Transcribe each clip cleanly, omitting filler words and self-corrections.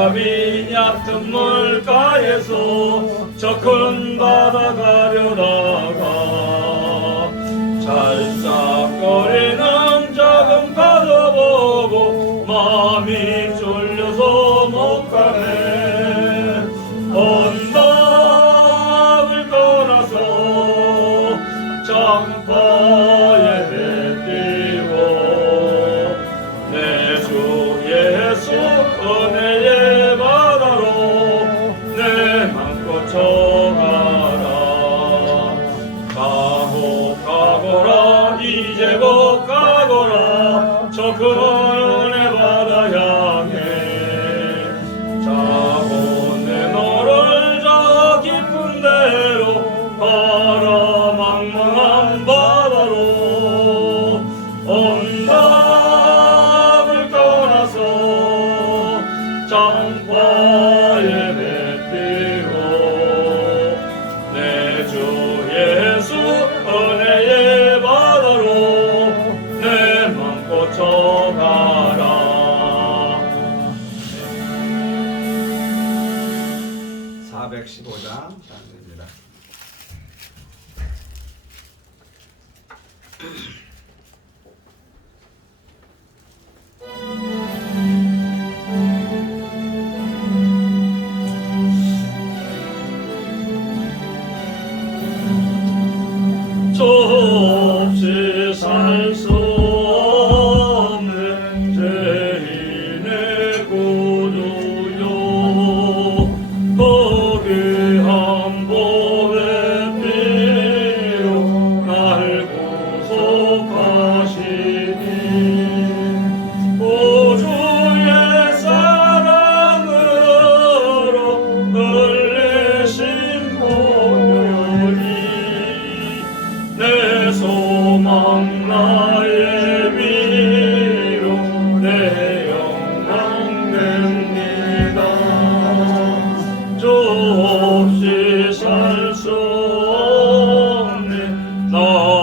바람이 얕은 물가에서 저 큰 바다 가려다가 찰싹거리는 작은 바다 보고 마음이 졸려서 못 가네. 언덕을 떠나서 장파에 배 띄고 내 주 예수 은혜의 바다로 내 맘 꽂혀가라. 가고 가거라 이제 곧 가거라 저 큰 은혜 바다 향해. 자고 내 너를 저 깊은 데로 가라 망망한 바다로. 언덕을 떠나서 장파에 뱉기로 내 주 예수 은혜의 바다로 내 맘 꽂혀가라. 415장 장입니다. 없이 살 수 없는 죄인의 구주요 거룩한 보배 피로 날 구속하시니 우주의 사랑으로 흘리신 보혈이 내 소망 나의 위로 내 영광 됩니다. 주 없이 살 수 없네 나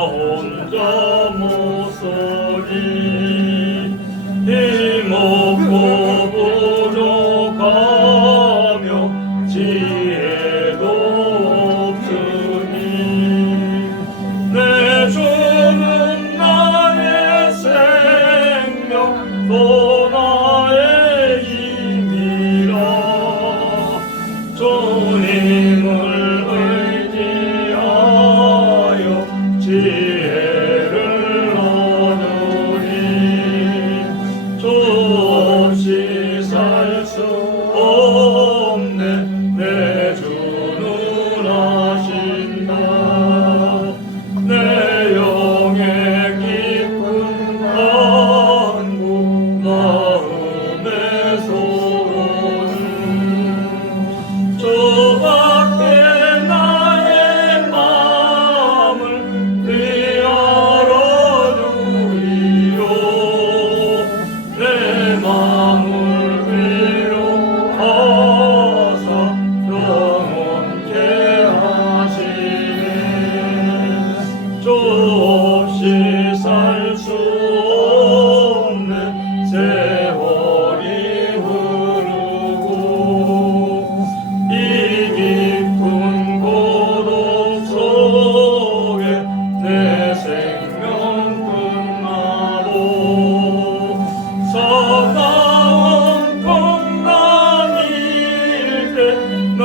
혼자 못 서니 힘없고 부족하며 지혜도 없으니 내 주는 나의 생명 또 나의 힘이라. 주님을 의지하여 지혜를 얻으리. 주 없이 살 수 없네 내 주는 하신다. 내 영의 깊은 간구 마음의 소원은 주밖에 나의 마음을 위하여 주리요. 내 마음을 위로하사 영원케 하시네. 주 없이 살 수 없네 세월이 흐르고 이 깊은 고독 속에 내 생명 끝나도 서다운 풍랑일 때 날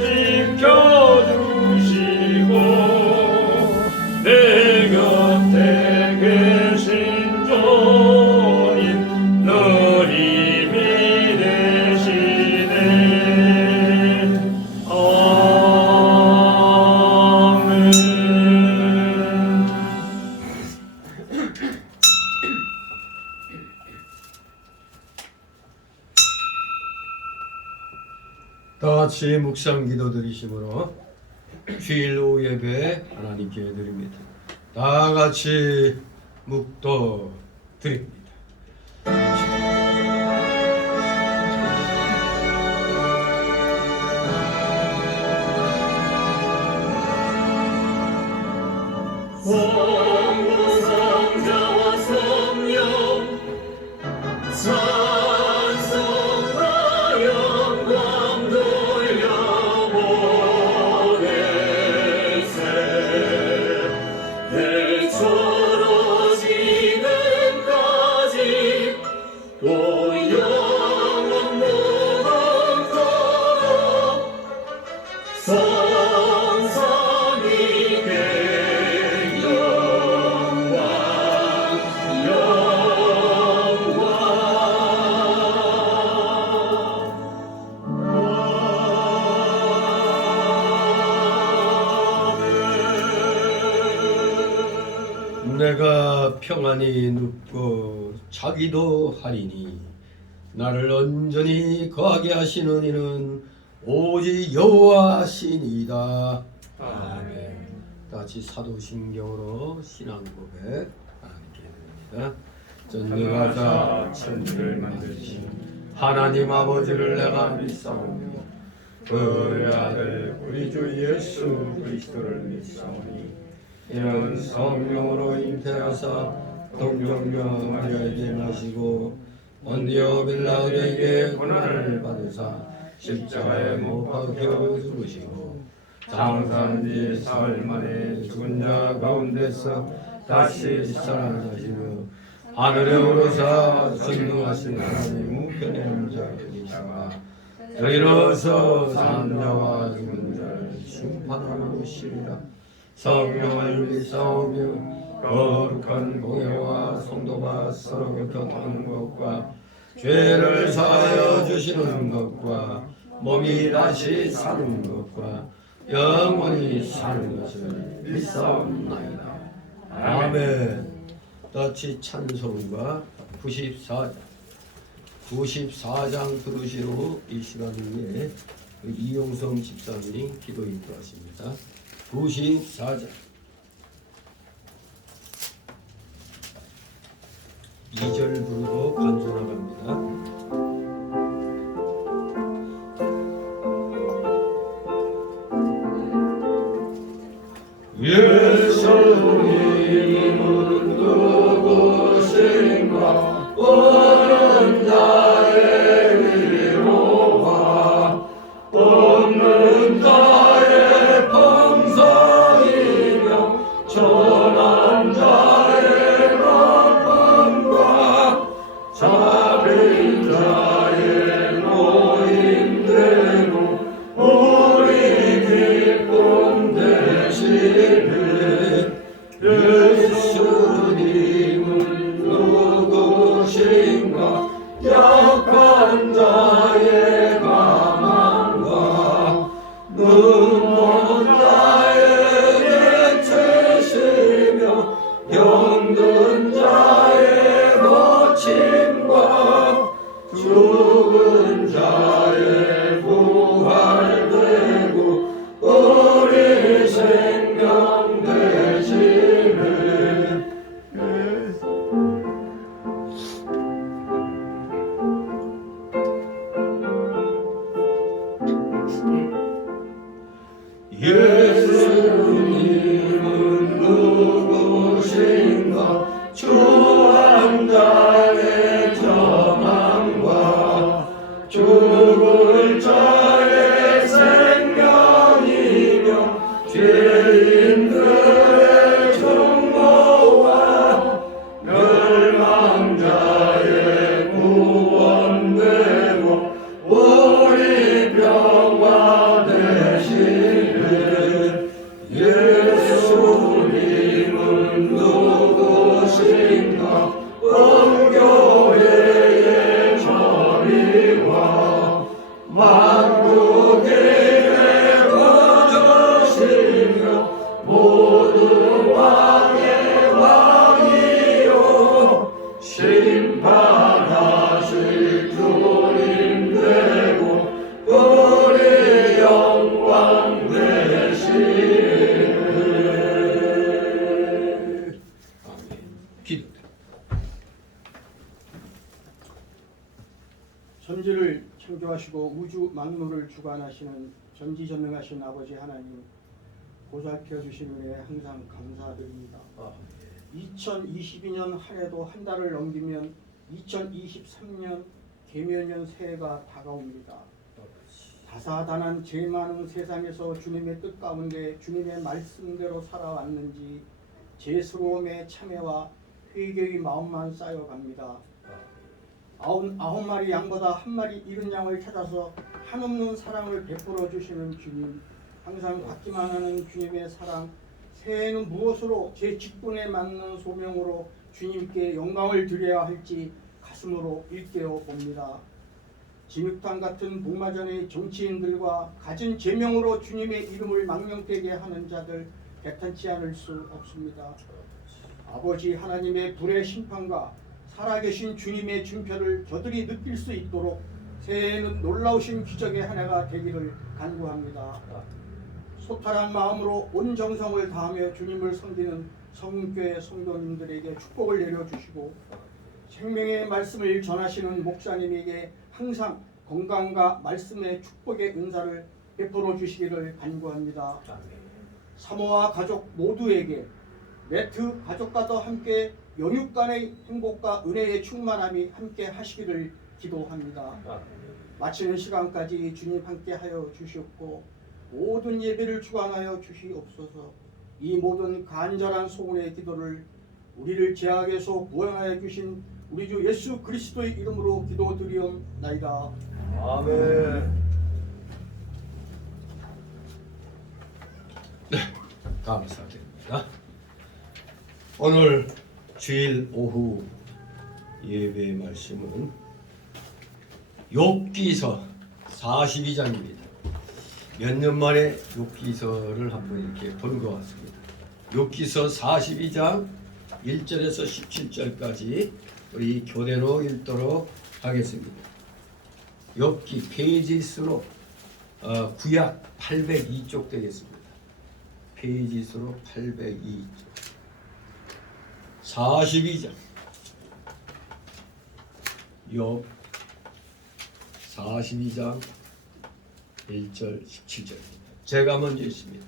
지켜주시고 내 곁에 계신 주님 늘 힘이 되시네. 아멘. 다 같이 묵상 기도 드리심으로 주일 오후 예배 하나님께 드립니다. 다 같이 묵도 드립니다. 성부성자와 성령 찬송하여 고요한 무덤처럼 선선이게 영광 내가 평안히 눕고 자기도 하리니 나를 온전히 거하게 하시는 이는 오직 여호와시니이다. 아멘. 다같이 사도신경으로 신앙 고백 하나님께 드립니다. 전능하사 천지를 만드신 하나님 아버지를 내가 믿사오며 그의 아들 우리 주 예수 그리스도를 믿사오니 이는 성령으로 잉태하사 동정녀 마리아에게 나시고 본디오 빌라도에게 고난을 받으사 십자가에 못 박혀 죽으시고 장사한 지 사흘 만에 죽은 자 가운데서 다시 살아나시며 하늘에 오르사 전능하신 하나님 우편에 앉아 계시다가 저희로서 산 자와 죽은 자를 심판하러 오시리라. 성령을 믿사오며 거룩한 공예와 성도가 서로 교통하는 것과 죄를 사하여 주시는 것과 몸이 다시 사는 것과 영원히 사는 것을 믿사옵나이다. 아멘. 다시 찬송과 94장 들으시러 이 시간 후에 이용성 집사님이 기도 인도하십니다. 94장 2절 부르고 간주 나갑니다. 예수님은 누구신가 오는 자의 위로와 없는 자의 범상이며 전한 자의 높음과 잡힌 자의 노임대로 우리 기쁨 되시네. 예수님은 누구신가 약한 자의 가망과 눈먼 자에게 채시며 병든 자의 고침과 죽은 자의 부활되고 우리 생명 되시네. 예수님은 누구신가 주한 자의 정함과 죽을 자의 생명이며 죄인들의 중보와 멸망자의 구원되고 우리 평화 되시네. 예수님은 누구신가 원교회의 처리와 만국의 거저시며 모든 왕의 왕이요 심판하실 주님 되고 우리 영광 되시네. 아멘. 기도. 천지를 창조하시고 우주 만물을 주관하시는 전지전능하신 아버지 하나님, 보살펴 주신 은혜에 항상 감사드립니다. 2022년 한 해도 한 달을 넘기면 2023년 계면년 새해가 다가옵니다. 다사다난 죄 많은 세상에서 주님의 뜻 가운데 주님의 말씀대로 살아왔는지 죄스러움의 참회와 회개의 마음만 쌓여갑니다. 아홉 마리 양보다 한 마리 잃은 양을 찾아서 한없는 사랑을 베풀어 주시는 주님, 항상 받기만 하는 주님의 사랑, 새해에는 무엇으로 제 직분에 맞는 소명으로 주님께 영광을 드려야 할지 가슴으로 일깨어 봅니다. 진흙탕 같은 복마전의 정치인들과 갖은 제명으로 주님의 이름을 망령되게 하는 자들 배탄치 않을 수 없습니다. 아버지 하나님의 불의 심판과 살아계신 주님의 준표를 저들이 느낄 수 있도록 새해에는 놀라우신 기적의 한 해가 되기를 간구합니다. 소탈한 마음으로 온 정성을 다하며 주님을 섬기는 성교회 성도님들에게 축복을 내려주시고 생명의 말씀을 전하시는 목사님에게 항상 건강과 말씀의 축복의 은사를 베풀어 주시기를 간구합니다. 사모와 가족 모두에게 매트 가족과도 함께 연휴 간의 행복과 은혜의 충만함이 함께 하시기를 기도합니다. 마치는 시간까지 주님 함께 하여 주시옵고 모든 예배를 주관하여 주시옵소서. 이 모든 간절한 소원의 기도를 우리를 죄악에서 구원하여 주신 우리 주 예수 그리스도의 이름으로 기도드리옵나이다. 아멘. 네, 감사드립니다. 오늘 주일 오후 예배 말씀은 욥기서 42장입니다. 몇 년 만에 욥기서를 한번 이렇게 보는 것 같습니다. 욥기서 42장 1절에서 17절까지 우리 교대로 읽도록 하겠습니다. 욥기 페이지 수로 구약 802쪽 되겠습니다. 페이지 수로 802쪽 42장 욥 42장 1절 17절입니다. 제가 먼저 읽습니다.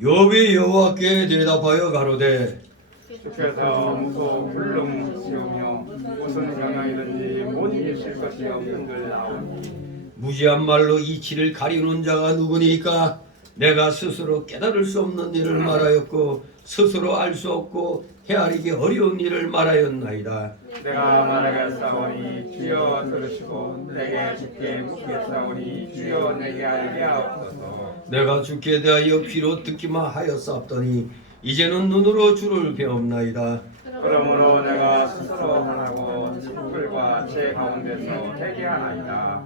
욥이 여호와께 대답하여 가로되 주께서 무소 불능시오며 무슨 영향이든지 못 이길 것이 없는들 아오니 무지한 말로 이치를 가리우는 자가 누구니까 내가 스스로 깨달을 수 없는 일을 말하였고 스스로 알 수 없고 헤아리기 어려운 일을 말하였나이다. 내가 말하겠사오니 주여 들으시고 내게 쉽게 묻겠사오니 주여 내게 알게 하옵소서. 내가 주께 대하여 귀로 듣기만 하였사옵더니 이제는 눈으로 주를 배옵나이다. 그러므로 내가 스스로 하나고 친구들과 제 가운데서 회개하나이다.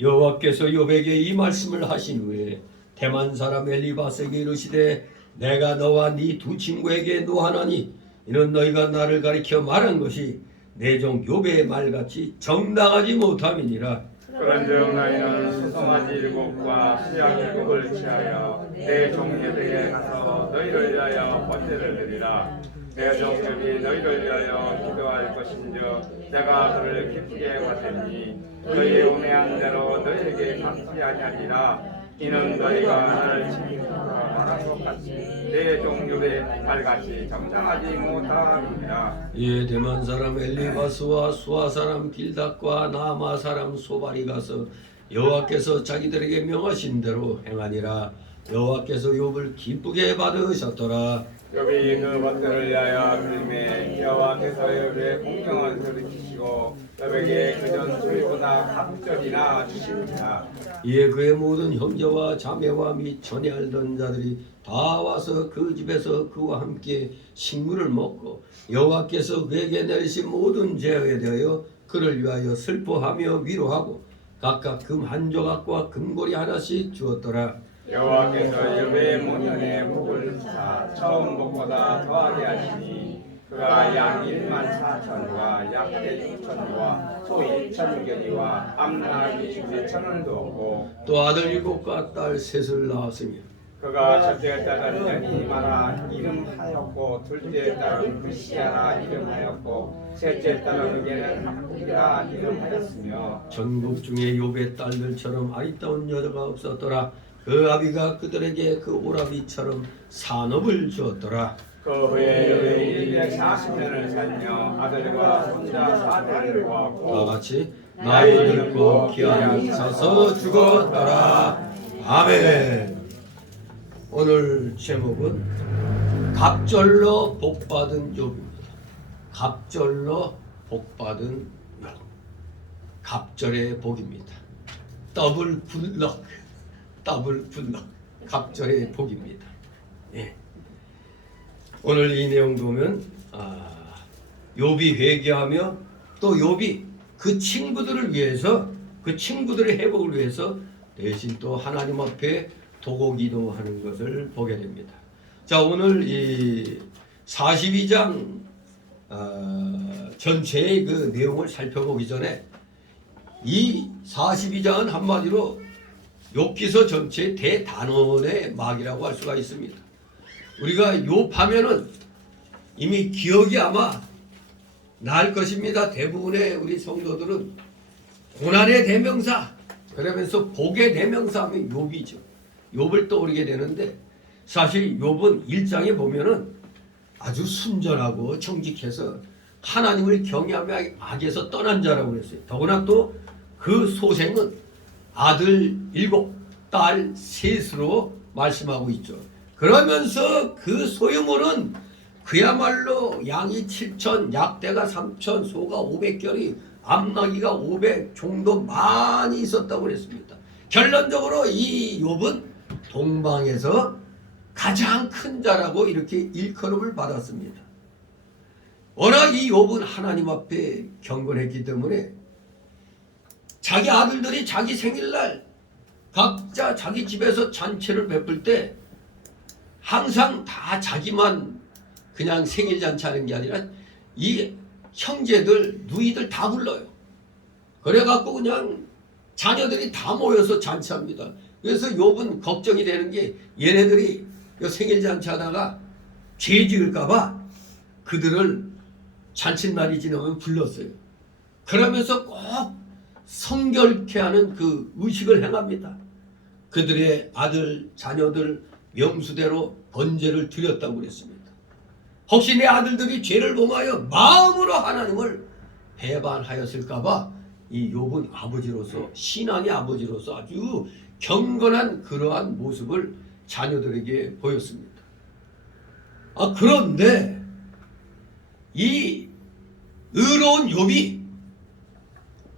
여호와께서 욥에게 이 말씀을 하신 후에 대만 사람 엘리바스에게 이르시되 내가 너와 네 두 친구에게 노하나니 이는 너희가 나를 가리켜 말한 것이 내 종 욥의 말같이 정당하지 못함이니라. 그런즉 너희는 수송아지 7과 수양 7을 취하여 내 종에게 가서 너희를 위하여 번제를 드리라. 내 종들이 너희를 위하여 기도할 것인즉 내가 그를 기쁘게 받으니 너희의 온해한 대로 너희에게 갚지 아니하리라. 이는 너희가 나를 칭찬하라 말한 것 같이 내 종들의 말같이 정당하지 못함이니라. 이에 대만 사람 엘리바스와 수아 사람 빌닷과 나마 사람 소발이 가서 여호와께서 자기들에게 명하신 대로 행하니라. 여호와께서 욥을 기쁘게 받으셨더라. 욥이 그 벗들을 위하여 그림에 여호와께서 욥의 공경을 들으시고 욥에게 그전 소리보다 갑절이나 주십니다. 이에 그의 모든 형제와 자매와 및 전에 알던 자들이 다 와서 그 집에서 그와 함께 식물을 먹고 여호와께서 그에게 내리신 모든 죄악에 대하여 그를 위하여 슬퍼하며 위로하고 각각 금 한 조각과 금고리 하나씩 주었더라. 여호와께서 욥의 모년에 복을 주사 처음 복보다 더하게 하시니 그가 양 14,000과 약 6,000과 소 2,000견이와 암나귀 2,000을 두었고 또 아들 7과 딸 셋을 낳았으며 그가 첫째 딸은 연이마라 이름하였고 둘째 딸은 그시야라 이름하였고 셋째 딸은 그게는 합국이라 이름하였으며 전국 중에 욥의 딸들처럼 아리따운 여자가 없었더라. 그 아비가 그들에게 그 오라비처럼 산업을 주었더라. 그 후에 욥이 240년을 살며 아들과 손자 4대를 다 보았고 같이 나이 들고 기한이 차서 죽었더라. 아멘. 오늘 제목은 갑절로 복받은 욥입니다. 갑절로 복받은 갑절의 복입니다. 더블 굿럭, 더블 굿럭, 갑절의 복입니다. 예. 오늘 이 내용 보면 욥이 회개하며 또 욥이 그 친구들을 위해서, 그 친구들의 회복을 위해서 대신 또 하나님 앞에 도고 기도하는 것을 보게 됩니다. 자, 오늘 이 42장 전체의 그 내용을 살펴보기 전에 이 42장은 한마디로 욥기서 전체의 대단원의 막이라고 할 수가 있습니다. 우리가 욥하면은 이미 기억이 아마 날 것입니다. 대부분의 우리 성도들은 고난의 대명사, 그러면서 복의 대명사 하면 욥이죠. 욥을 떠오르게 되는데, 사실 욥은 1장에 보면은 아주 순전하고 정직해서 하나님을 경외하며 악에서 떠난 자라고 그랬어요. 더구나 또 그 소생은 아들 7, 딸 3으로 말씀하고 있죠. 그러면서 그 소유물은 그야말로 양이 7,000, 약대가 3,000, 소가 500결이, 암나귀가 500 정도 많이 있었다고 그랬습니다. 결론적으로 이 욥은 동방에서 가장 큰 자라고 이렇게 일컬음을 받았습니다. 워낙 이 욥은 하나님 앞에 경건했기 때문에 자기 아들들이 자기 생일날 각자 자기 집에서 잔치를 베풀 때 항상 다 자기만 그냥 생일 잔치하는 게 아니라 이 형제들, 누이들 다 불러요. 그래갖고 그냥 자녀들이 다 모여서 잔치합니다. 그래서 욥은 걱정이 되는 게 얘네들이 생일 잔치하다가 죄 지을까봐 그들을 잔칫날이 지나면 불렀어요. 그러면서 꼭 성결케 하는 그 의식을 행합니다. 그들의 아들, 자녀들 명수대로 번제를 드렸다고 그랬습니다. 혹시 내 아들들이 죄를 범하여 마음으로 하나님을 배반하였을까봐 이 욥은 아버지로서, 신앙의 아버지로서 아주 경건한 그러한 모습을 자녀들에게 보였습니다. 그런데 이 의로운 욥이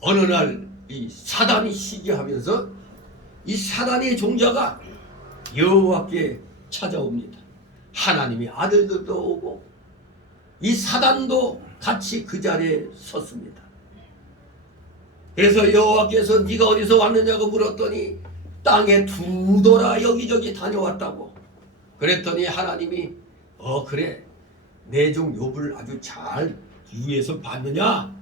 어느 날 이 사단이 시기하면서 이 사단의 종자가 여호와께 찾아옵니다. 하나님의 아들들도 오고 이 사단도 같이 그 자리에 섰습니다. 그래서 여호와께서 네가 어디서 왔느냐고 물었더니 땅에 두 돌아 여기저기 다녀왔다고. 그랬더니 하나님이 그래, 내 종 욥을 아주 잘 유의해서 봤느냐?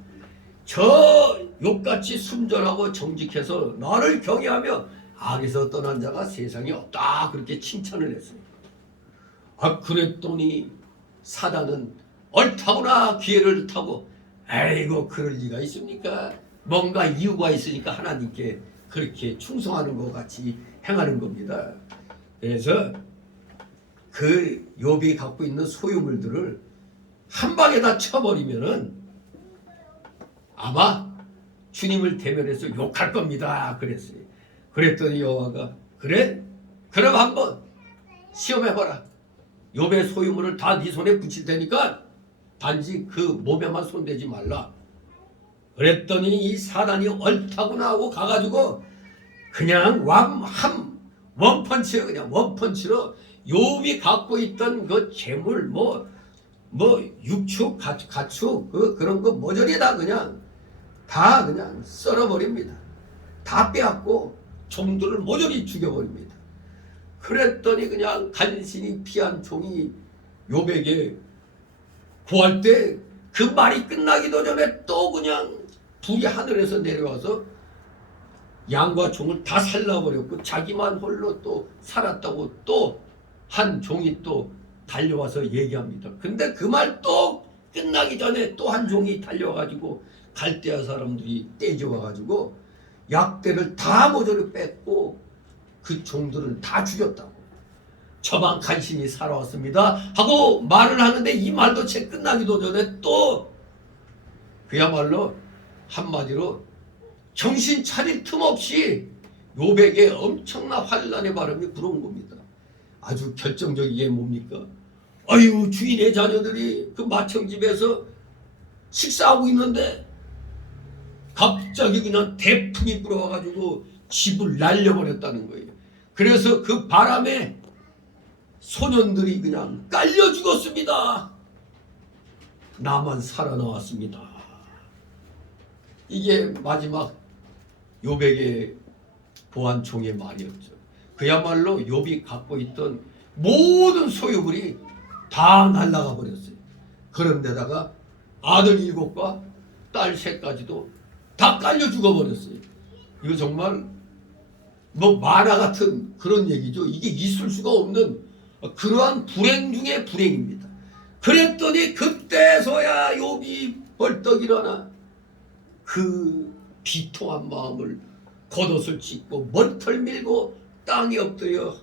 저 욥같이 순전하고 정직해서 나를 경외하며 악에서 떠난 자가 세상에 없다, 그렇게 칭찬을 했어요. 그랬더니 사단은 옳다구나 기회를 타고, 아이고 그럴 리가 있습니까? 뭔가 이유가 있으니까 하나님께 그렇게 충성하는 것 같이 행하는 겁니다. 그래서 그 욥이 갖고 있는 소유물들을 한 방에 다 쳐버리면은 아마 주님을 대면해서 욕할 겁니다, 그랬어요. 그랬더니 여호와가 그래? 그럼 한번 시험해봐라. 욥의 소유물을 다 네 손에 붙일 테니까 단지 그 몸에만 손대지 말라. 그랬더니 이 사단이 옳다구나 하고 가가지고 그냥 원펀치요. 그냥 원펀치로 욥이 갖고 있던 그 재물 뭐 육축 가축 그런 거 모조리 다 그냥 썰어버립니다. 다 빼앗고 종들을 모조리 죽여버립니다. 그랬더니 그냥 간신히 피한 종이 욥에게 구할 때 그 말이 끝나기도 전에 또 그냥 불이 하늘에서 내려와서 양과 종을 다 살라버렸고 자기만 홀로 또 살았다고 또 한 종이 또 달려와서 얘기합니다. 근데 그 말 또 끝나기 전에 또 한 종이 달려와가지고 갈대아 사람들이 떼져와가지고 약대를 다 모조리 뺐고 그 종들을 다 죽였다고. 저만 간신히 살아왔습니다 하고 말을 하는데 이 말도 채 끝나기도 전에 또 그야말로 한마디로 정신 차릴 틈 없이 욥에게 엄청난 환난의 바람이 불어온 겁니다. 아주 결정적인 게 뭡니까? 아유, 주인의 자녀들이 그 마청집에서 식사하고 있는데 갑자기 그냥 대풍이 불어와가지고 집을 날려버렸다는 거예요. 그래서 그 바람에 소년들이 그냥 깔려 죽었습니다. 나만 살아나왔습니다. 이게 마지막 욥에게 보안총의 말이었죠. 그야말로 욥이 갖고 있던 모든 소유물이 다 날아가 버렸어요. 그런데다가 아들 7과 딸 3까지도 다 깔려 죽어버렸어요. 이거 정말 뭐 만화 같은 그런 얘기죠. 이게 있을 수가 없는 그러한 불행 중에 불행입니다. 그랬더니 그때서야 욥이 벌떡 일어나 그 비통한 마음을 겉옷을 찢고 머리털 밀고 땅에 엎드려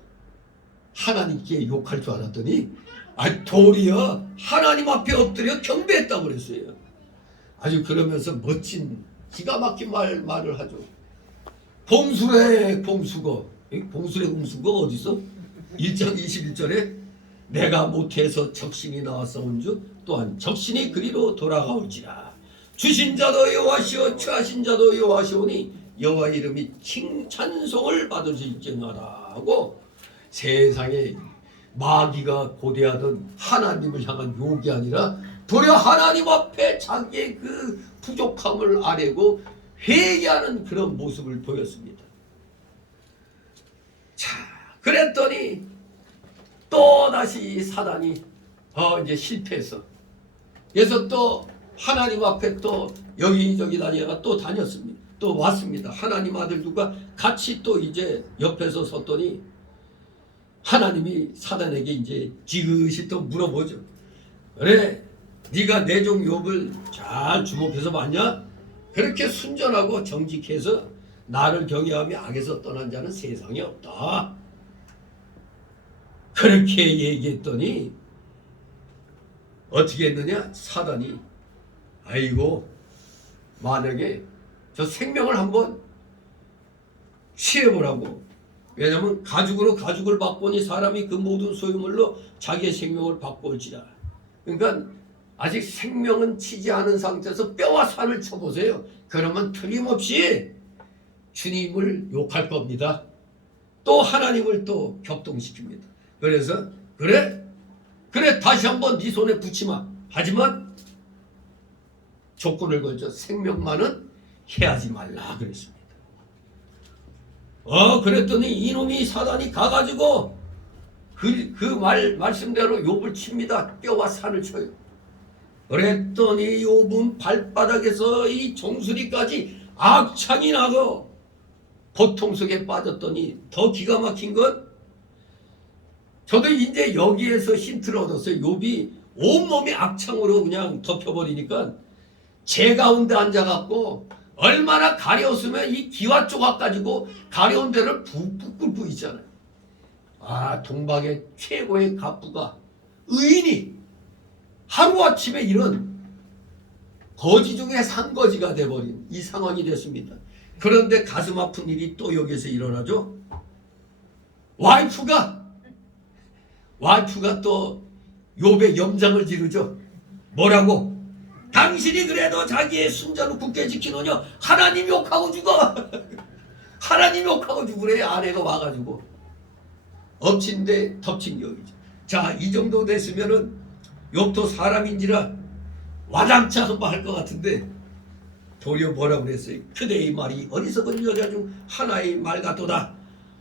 하나님께 욕할 줄 알았더니 도리어 하나님 앞에 엎드려 경배했다고 그랬어요. 아주 그러면서 멋진 기가 막힌 말을 하죠. 봉수래 봉수거. 봉수래 봉수거 어디서? 1장 21절에 내가 모태에서 적신이 나왔사온즉 또한 적신이 그리로 돌아가올지라. 주신 자도 여호와시오 취하신 자도 여호와시오니 여호와 이름이 칭찬송을 받으실지어다 하고 세상에 마귀가 고대하던 하나님을 향한 욕이 아니라 도리어 하나님 앞에 자기의 그 부족함을 아뢰고 회개하는 그런 모습을 보였습니다. 자, 그랬더니 또 다시 사단이 이제 실패해서 그래서 또 하나님 앞에 또 여기저기 다니다가 또 다녔습니다. 또 왔습니다. 하나님 아들들과 같이 또 이제 옆에서 섰더니 하나님이 사단에게 이제 지그시 또 물어보죠. 그래, 네가 내 종 욥을 잘 주목해서 봤냐? 그렇게 순전하고 정직해서 나를 경외하며 악에서 떠난 자는 세상에 없다. 그렇게 얘기했더니 어떻게 했느냐? 사단이 아이고 만약에 저 생명을 한번 취해보라고. 왜냐하면 가죽으로 가죽을 바꾸니 사람이 그 모든 소유물로 자기의 생명을 바꿔올지라. 그러니까 아직 생명은 치지 않은 상태에서 뼈와 살을 쳐보세요. 그러면 틀림없이 주님을 욕할 겁니다. 또 하나님을 또 격동시킵니다. 그래서 그래 다시 한번 네 손에 붙이마. 하지만 조건을 걸쳐 생명만은 해하지 말라 그랬습니다. 그랬더니 이놈이 사단이 가가지고 말씀대로 욥을 칩니다. 뼈와 살을 쳐요. 그랬더니 욥은 발바닥에서 이 종수리까지 악창이 나고 고통 속에 빠졌더니 더 기가 막힌 건 저도 이제 여기에서 힌트를 얻었어요. 욥이 온몸이 악창으로 그냥 덮여버리니까 제 가운데 앉아갖고 얼마나 가려웠으면 이 기와 조각 가지고 가려운 데를 푹푹 끓고 있잖아요. 동방의 최고의 갑부가 의인이 하루아침에 이런 거지 중에 상거지가 돼버린 이 상황이 됐습니다. 그런데 가슴 아픈 일이 또 여기서 일어나죠. 와이프가 또 욥의 염장을 지르죠. 뭐라고? 당신이 그래도 자기의 순전을 굳게 지키느냐? 하나님 욕하고 죽어. 하나님 욕하고 죽으래. 아내가 와가지고 엎친 데 덮친 격이죠. 자, 이 정도 됐으면은 욥도 사람인지라 와장창 한번 할 것 같은데 도리어 뭐라고 그랬어요? 그대의 말이 어리석은 여자 중 하나의 말 같도다.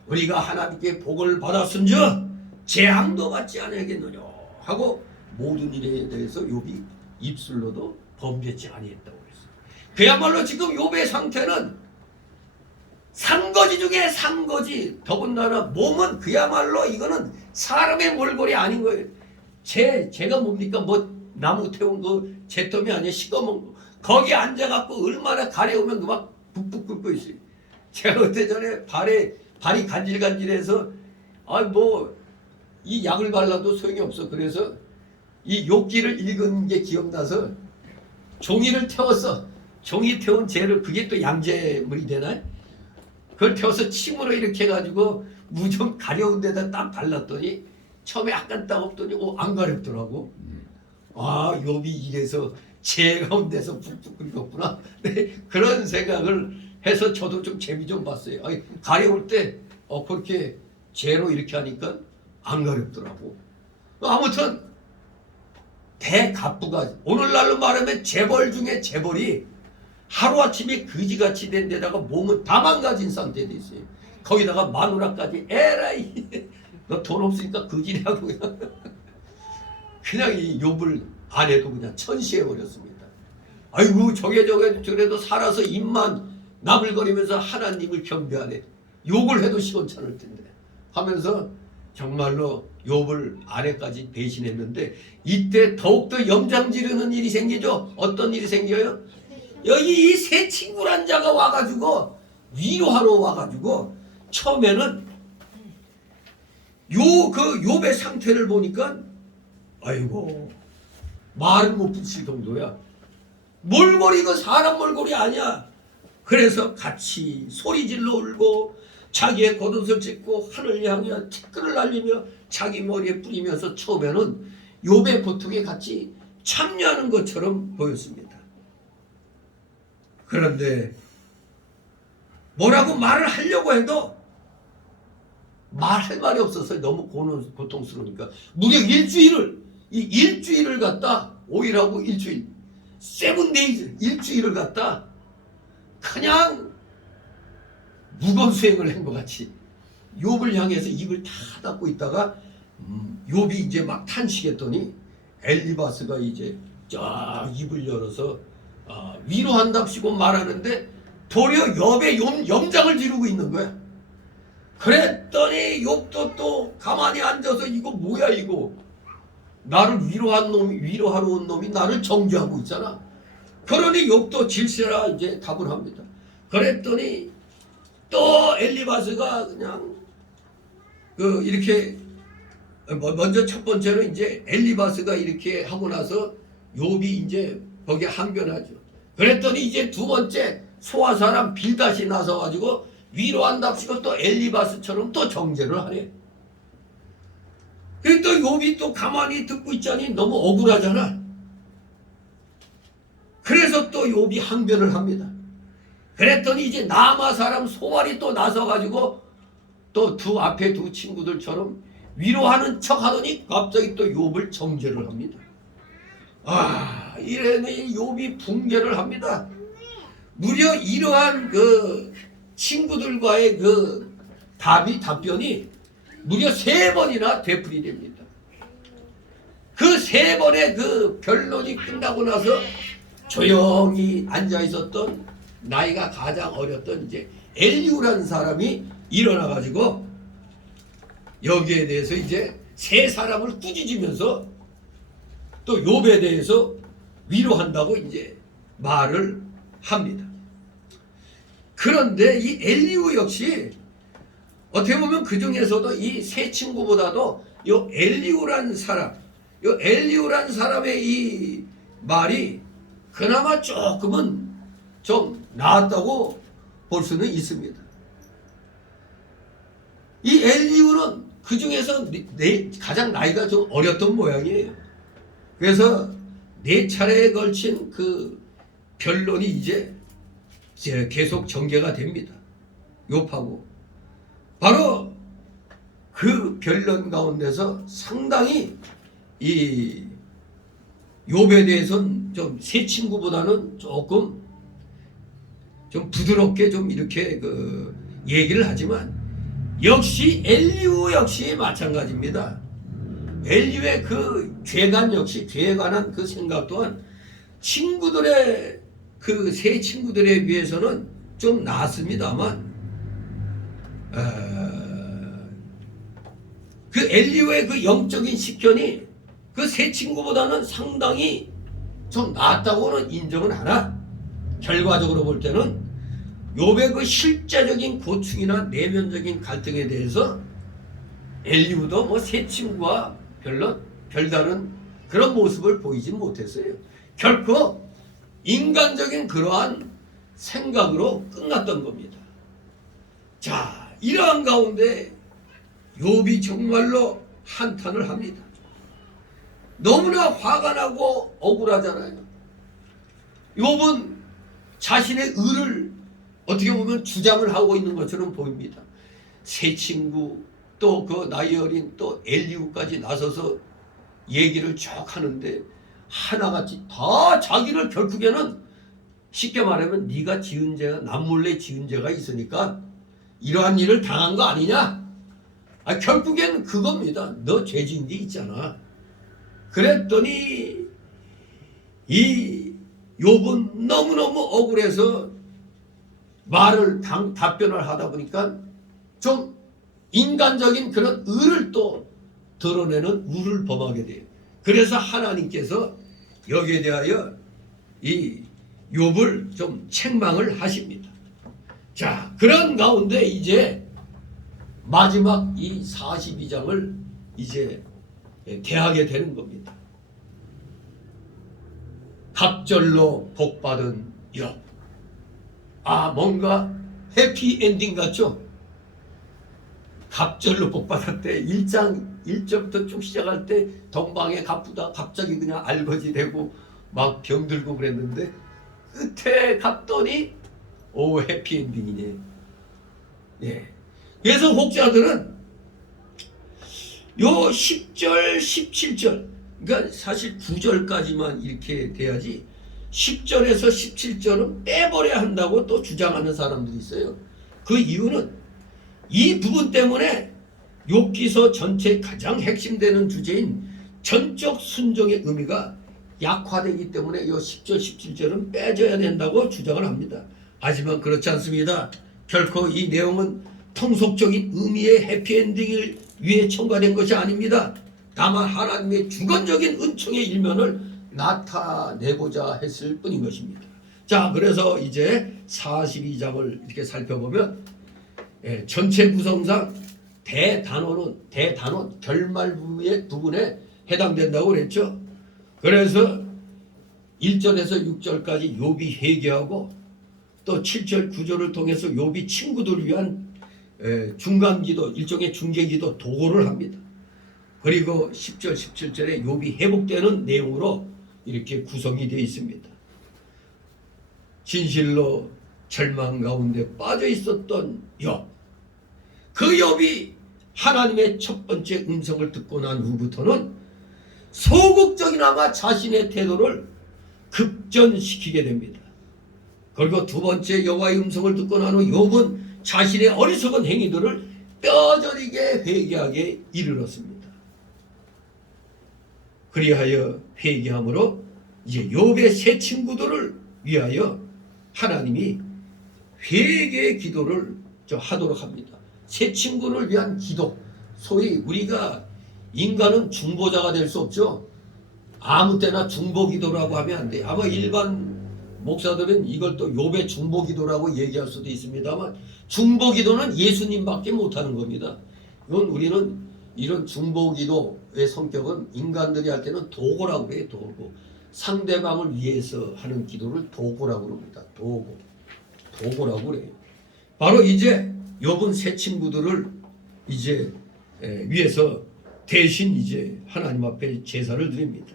우리가 하나님께 복을 받았은즉 재앙도 받지 않겠느냐 하고 모든 일에 대해서 욥이 입술로도 범죄치 아니했다고 그랬어요. 그야말로 지금 욥의 상태는 상거지 중에 상거지. 더군다나 몸은 그야말로 이거는 사람의 몰골이 아닌 거예요. 제가 뭡니까? 뭐 나무 태운 거 잿더미 아니야? 시꺼먼 거. 거기 앉아갖고 얼마나 가려우면 막 북북 끓고 있어요. 제가 그때 전에 발이 간질간질해서 이 약을 발라도 소용이 없어. 그래서 이 욕기를 읽은 게 기억나서 종이를 태웠어. 종이 태운 재를 그게 또 양재물이 되나요? 그걸 태워서 침으로 이렇게 해가지고 무좀 가려운 데다 딱 발랐더니 처음에 약간 따갑더니 안 가렵더라고. 욥이 이래서 재 가운데서 푹푹 끓였구나. 네, 그런 생각을 해서 저도 좀 재미 좀 봤어요. 아니, 가려울 때 그렇게 재로 이렇게 하니까 안 가렵더라고. 아무튼 대갑부가 오늘날로 말하면 재벌 중에 재벌이 하루아침에 그지같이 된 데다가 몸은 다 망가진 상태에 있어요. 거기다가 마누라까지 에라이 너 돈 없으니까 그지냐고 그냥 이 욥을 안 해도 그냥 천시해 버렸습니다. 아이고 저래도 살아서 입만 나불거리면서 하나님을 경배하네. 욕을 해도 시원찮을 텐데 하면서 정말로 욥을 아내까지 배신했는데 이때 더욱더 염장 지르는 일이 생기죠. 어떤 일이 생겨요? 여기 이 세 친구란 자가 와가지고 위로하러 와가지고 처음에는 그 욥의 상태를 보니까 아이고 말은 못 붙일 정도야. 몰골이 그 사람 몰골이 아니야. 그래서 같이 소리질러 울고 자기의 겉옷을 찢고 하늘 향해 티끌을 날리며 자기 머리에 뿌리면서 처음에는 욥의 고통에 같이 참여하는 것처럼 보였습니다. 그런데 뭐라고 말을 하려고 해도 말할 말이 없어서 너무 고통스러우니까 무려 일주일을 갖다 5일하고 일주일 7days 일주일을 갖다 그냥 무건 수행을 한 것 같이 욥을 향해서 입을 다 닫고 있다가 욥이 이제 막 탄식했더니 엘리바스가 이제 쫙 입을 열어서 위로한답시고 말하는데 도리어 욥의 염장을 지르고 있는 거야. 그랬더니 욥도 또 가만히 앉아서 이거 뭐야 이거 나를 위로하러 온 놈이 나를 정죄하고 있잖아. 그러니 욥도 질세라 이제 답을 합니다. 그랬더니 또 엘리바스가 그냥 이렇게 먼저 첫 번째는 이제 엘리바스가 이렇게 하고 나서 욥이 이제 거기에 항변하죠. 그랬더니 이제 두 번째 소아 사람 빌닷이 나서 가지고 위로한답시고 또 엘리바스처럼 또 정죄를 하네. 그래서 또 욥이 또 가만히 듣고 있자니 너무 억울하잖아. 그래서 또 욥이 항변을 합니다. 그랬더니 이제 남아 사람 소알이 또 나서 가지고 또 앞에 두 친구들처럼 위로하는 척 하더니 갑자기 또 욥을 정죄를 합니다. 이래니 욥이 붕괴를 합니다. 무려 이러한 그 친구들과의 그 답변이 무려 3번이나 되풀이됩니다. 그 3번의 그 변론이 끝나고 나서 조용히 앉아 있었던 나이가 가장 어렸던 이제 엘리후라는 사람이 일어나 가지고 여기에 대해서 이제 세 사람을 꾸짖으면서 또 욥에 대해서 위로한다고 이제 말을 합니다. 그런데 이 엘리후 역시 어떻게 보면 그 중에서도 이 세 친구보다도 요 엘리후라는 사람의 이 말이 그나마 조금은 좀 나았다고 볼 수는 있습니다. 이 엘리후는 그 중에서 가장 나이가 좀 어렸던 모양이에요. 그래서 4차례에 걸친 그 변론이 이제 계속 전개가 됩니다. 욥하고. 바로 그 변론 가운데서 상당히 이 욥에 대해서는 좀 세 친구보다는 조금 좀 부드럽게 좀 이렇게 그 얘기를 하지만 역시 엘리후 역시 마찬가지입니다. 엘리후의 그 죄에 관한 그 생각 또한 친구들의 그 세 친구들에 비해서는 좀 나았습니다만 그 엘리후의 그 영적인 식견이 그 세 친구보다는 상당히 좀 나았다고는 인정은 하나 결과적으로 볼 때는 욥의 그 실제적인 고충이나 내면적인 갈등에 대해서 엘리후도 뭐 세 친구와 별다른 그런 모습을 보이지 못했어요. 결코 인간적인 그러한 생각으로 끝났던 겁니다. 자, 이러한 가운데 욥이 정말로 한탄을 합니다. 너무나 화가 나고 억울하잖아요. 욥은 자신의 의를 어떻게 보면 주장을 하고 있는 것처럼 보입니다. 세 친구 또 그 나이 어린 또 엘리후까지 나서서 얘기를 쭉 하는데 하나같이 다 자기를 결국에는 쉽게 말하면 네가 지은 죄가 남몰래 지은 죄가 있으니까 이러한 일을 당한 거 아니냐? 결국엔 그겁니다. 너 죄 지은 게 있잖아. 그랬더니 이 욥은 너무너무 억울해서 답변을 하다 보니까 좀 인간적인 그런 의를 또 드러내는 우를 범하게 돼요. 그래서 하나님께서 여기에 대하여 이 욥을 좀 책망을 하십니다. 자, 그런 가운데 이제 마지막 이 42장을 이제 대하게 되는 겁니다. 갑절로 복받은 욥. 뭔가 해피엔딩 같죠? 갑절로 복받았대. 1절부터 쭉 시작할 때 동방에 가쁘다 갑자기 그냥 알거지 되고 막 병들고 그랬는데 끝에 갔더니 해피엔딩이네. 예. 그래서 혹자들은 요 10절, 17절, 그러니까 사실 9절까지만 이렇게 돼야지 10절에서 17절은 빼버려야 한다고 또 주장하는 사람들이 있어요. 그 이유는 이 부분 때문에 욥기서 전체 가장 핵심되는 주제인 전적 순종의 의미가 약화되기 때문에 이 10절, 17절은 빼줘야 된다고 주장을 합니다. 하지만 그렇지 않습니다. 결코 이 내용은 통속적인 의미의 해피엔딩을 위해 첨가된 것이 아닙니다. 다만 하나님의 주권적인 은총의 일면을 나타내고자 했을 뿐인 것입니다. 자, 그래서 이제 42장을 이렇게 살펴보면 전체 구성상 대단원 결말 부분에 해당된다고 그랬죠. 그래서 1절에서 6절까지 욥이 회개하고 또 7절 9절을 통해서 욥이 친구들을 위한 중간기도, 일종의 중개기도 도구를 합니다. 그리고 10절 17절에 욥이 회복되는 내용으로 이렇게 구성이 되어 있습니다. 진실로 절망 가운데 빠져 있었던 욥. 그 욥이 하나님의 첫 번째 음성을 듣고 난 후부터는 소극적이나마 자신의 태도를 급전시키게 됩니다. 그리고 두 번째 여호와의 음성을 듣고 난 후 욥은 자신의 어리석은 행위들을 뼈저리게 회개하게 이르렀습니다. 그리하여 회개함으로 이제 욥의 세 친구들을 위하여 하나님이 회개의 기도를 하도록 합니다. 세 친구를 위한 기도. 소위 우리가 인간은 중보자가 될 수 없죠. 아무 때나 중보기도라고 하면 안 돼요. 아마 일반 목사들은 이걸 또 욥의 중보기도라고 얘기할 수도 있습니다만 중보기도는 예수님밖에 못하는 겁니다. 이건 우리는 이런 중보기도의 성격은 인간들이 할 때는 도구라고 그래요. 도구. 상대방을 위해서 하는 기도를 도구라고 그럽니다. 도구라고 그래요. 바로 이제 욥은 새 친구들을 이제 위해서 대신 이제 하나님 앞에 제사를 드립니다.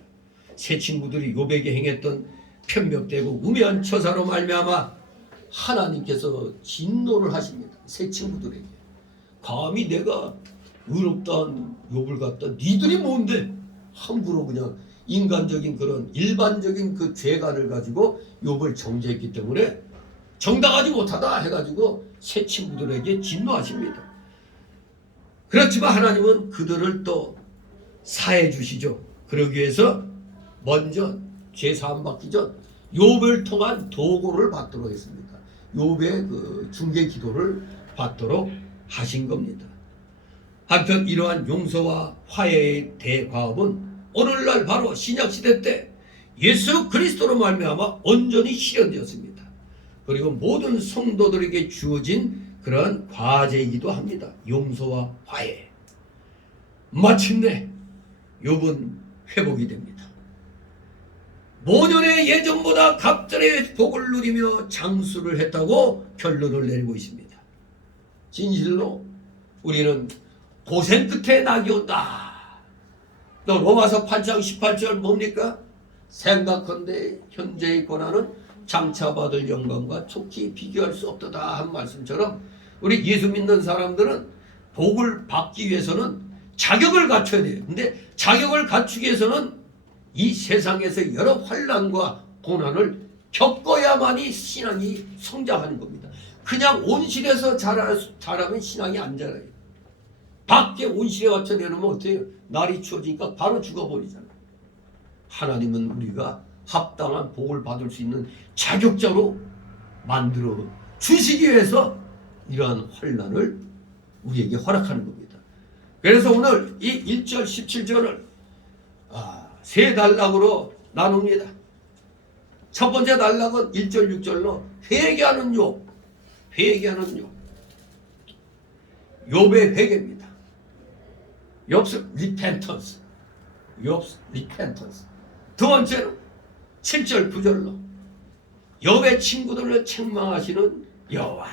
새 친구들이 욥에게 행했던 편벽되고 우매한 처사로 말미암아 하나님께서 진노를 하십니다. 새 친구들에게. 감히 내가 의롭다한 욥을 갖다 니들이 뭔데 함부로 그냥 인간적인 그런 일반적인 그 죄관을 가지고 욥을 정죄했기 때문에 정당하지 못하다 해가지고 새 친구들에게 진노하십니다. 그렇지만 하나님은 그들을 또 사해 주시죠. 그러기 위해서 먼저 죄 사함 받기 전 욥을 통한 도구를 받도록 했습니다. 욥의 그 중개 기도를 받도록 하신 겁니다. 한편 이러한 용서와 화해의 대과업은 오늘날 바로 신약시대 때 예수 그리스도로 말미암아 온전히 실현되었습니다. 그리고 모든 성도들에게 주어진 그러한 과제이기도 합니다. 용서와 화해. 마침내 욥은 회복이 됩니다. 모년의 예전보다 갑절의 복을 누리며 장수를 했다고 결론을 내리고 있습니다. 진실로 우리는 고생 끝에 낙이 온다. 또 로마서 8장 18절 뭡니까? 생각컨대 현재의 고난은 장차받을 영광과 촉히 비교할 수 없도다 한 말씀처럼 우리 예수 믿는 사람들은 복을 받기 위해서는 자격을 갖춰야 돼요. 근데 자격을 갖추기 위해서는 이 세상에서 여러 환난과 고난을 겪어야만이 신앙이 성장하는 겁니다. 그냥 온실에서 자라면 신앙이 안 자라요. 밖에 온실에 갖춰 내놓으면 어때요? 날이 추워지니까 바로 죽어버리잖아요. 하나님은 우리가 합당한 복을 받을 수 있는 자격자로 만들어 주시기 위해서 이러한 환난을 우리에게 허락하는 겁니다. 그래서 오늘 이 1절 17절을 세 단락으로 나눕니다. 첫 번째 단락은 1절 6절로 회개하는 욥, 회개하는 욥, 욥의 회개입니다. 욥's repentance, 욥's repentance. 두 번째는 7절 9절로 욥의 친구들을 책망하시는 여호와.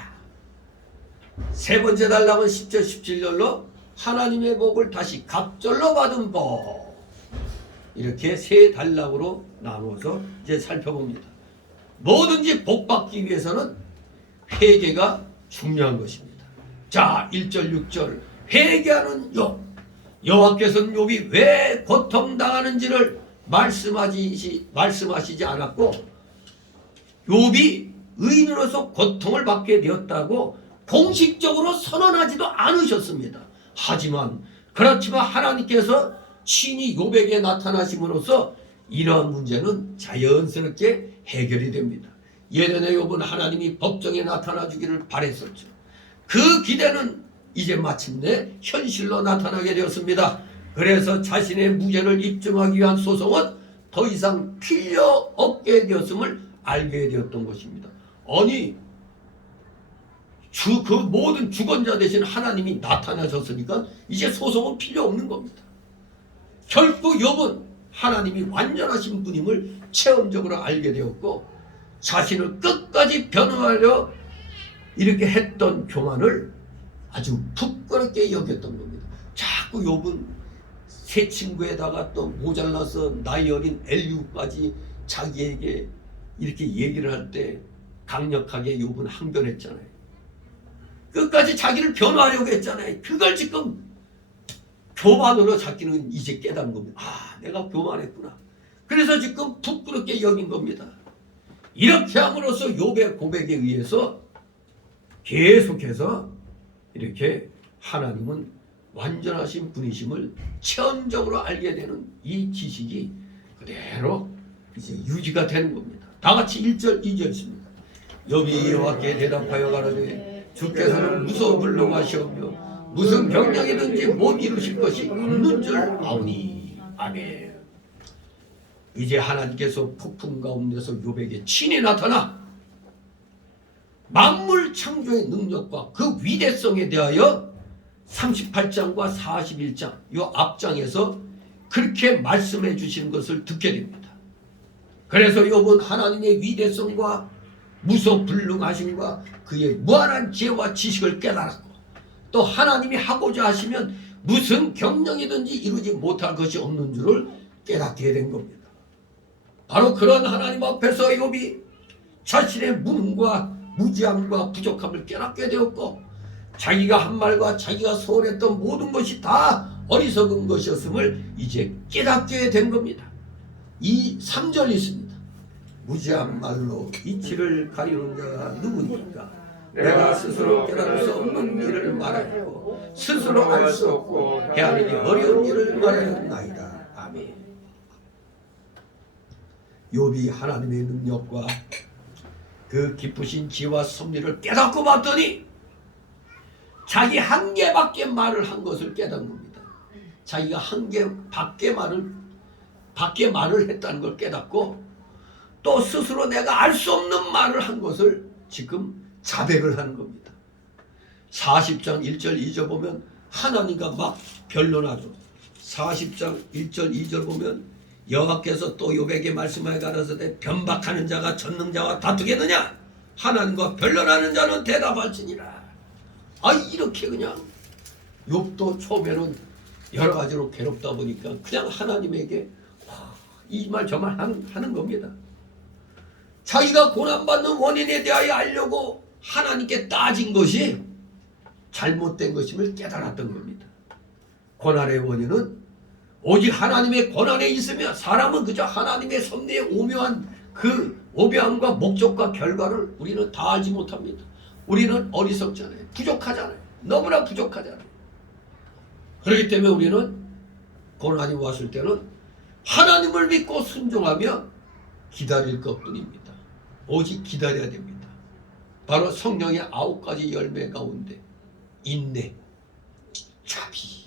세 번째 단락은 10절 17절로 하나님의 복을 다시 갑절로 받은 복. 이렇게 세 단락으로 나누어서 이제 살펴봅니다. 뭐든지 복 받기 위해서는 회개가 중요한 것입니다. 자, 1절 6절 회개하는 욥. 여호와께서는 욥이 왜 고통당하는지를 말씀하시지 않았고 욥이 의인으로서 고통을 받게 되었다고 공식적으로 선언하지도 않으셨습니다. 하지만 그렇지만 하나님께서 친히 욥에게 나타나심으로써 이러한 문제는 자연스럽게 해결이 됩니다. 예전에 욥은 하나님이 법정에 나타나 주기를 바랬었죠. 그 기대는 이제 마침내 현실로 나타나게 되었습니다. 그래서 자신의 무죄를 입증하기 위한 소송은 더 이상 필요 없게 되었음을 알게 되었던 것입니다. 아니 그 모든 주권자 대신 하나님이 나타나셨으니까 이제 소송은 필요 없는 겁니다. 결국 욥은 하나님이 완전하신 분임을 체험적으로 알게 되었고 자신을 끝까지 변호하려 이렇게 했던 교만을 아주 부끄럽게 여겼던 겁니다. 자꾸 욥은 새 친구에다가 또 모자라서 나이 어린 엘리후까지 자기에게 이렇게 얘기를 할 때 강력하게 욥은 항변했잖아요. 끝까지 자기를 변호하려고 했잖아요. 그걸 지금 교만으로 자기는 이제 깨달은 겁니다. 내가 교만했구나. 그래서 지금 부끄럽게 여긴 겁니다. 이렇게 함으로써 욥의 고백에 의해서 계속해서 이렇게 하나님은 완전하신 분이심을 체험적으로 알게 되는 이 지식이 그대로 이제 유지가 되는 겁니다. 다 같이 1절 2절 있습니다. 욥이 여호와께 대답하여 가라되 주께서는 무소불능하시오며 무슨 병력이든지 못 이루실 것이 없는 줄 아오니. 아멘. 이제 하나님께서 폭풍 가운데서 욥에게 친히 나타나 만물 창조의 능력과 그 위대성에 대하여 38장과 41장 이 앞장에서 그렇게 말씀해 주시는 것을 듣게 됩니다. 그래서 욥은 하나님의 위대성과 무소불능하심과 그의 무한한 지혜와 지식을 깨달았고 또 하나님이 하고자 하시면 무슨 경영이든지 이루지 못할 것이 없는 줄을 깨닫게 된 겁니다. 바로 그런 하나님 앞에서 욥이 자신의 무능과 무지함과 부족함을 깨닫게 되었고 자기가 한 말과 자기가 소원했던 모든 것이 다 어리석은 것이었음을 이제 깨닫게 된 겁니다. 이 3절 있습니다. 무지한 말로 이치를 가리는 자가 누구니까 내가 스스로 깨달을 수 없는 일을 말하였고 스스로 알 수 없고 헤아리기 어려운 일을 말하였나이다. 아멘. 욥이 하나님의 능력과 그 기쁘신 지혜와 섭리를 깨닫고 봤더니 자기 한계밖에 말을 한 것을 깨닫는 겁니다. 자기가 한계밖에 말을 했다는 걸 깨닫고 또 스스로 내가 알 수 없는 말을 한 것을 지금 자백을 하는 겁니다. 40장 1절 2절 보면 하나님과 막 변론하죠. 40장 1절 2절 보면 여호와께서 또 욥에게 말씀하여 가라사대 변박하는 자가 전능자와 다투겠느냐 하나님과 변론하는 자는 대답할지니라. 이렇게 그냥 욥도 처음에는 여러 가지로 괴롭다 보니까 그냥 하나님에게 이 말 저 말 하는 겁니다. 자기가 고난받는 원인에 대하여 알려고 하나님께 따진 것이 잘못된 것임을 깨달았던 겁니다. 고난의 원인은 오직 하나님의 고난에 있으며 사람은 그저 하나님의 섭리의 오묘한 그 오묘함과 목적과 결과를 우리는 다 알지 못합니다. 우리는 어리석잖아요. 부족하잖아요. 너무나 부족하잖아요. 그렇기 때문에 우리는 고난이 왔을 때는 하나님을 믿고 순종하며 기다릴 것뿐입니다. 오직 기다려야 됩니다. 바로 성령의 9가지 열매 가운데 인내, 자비,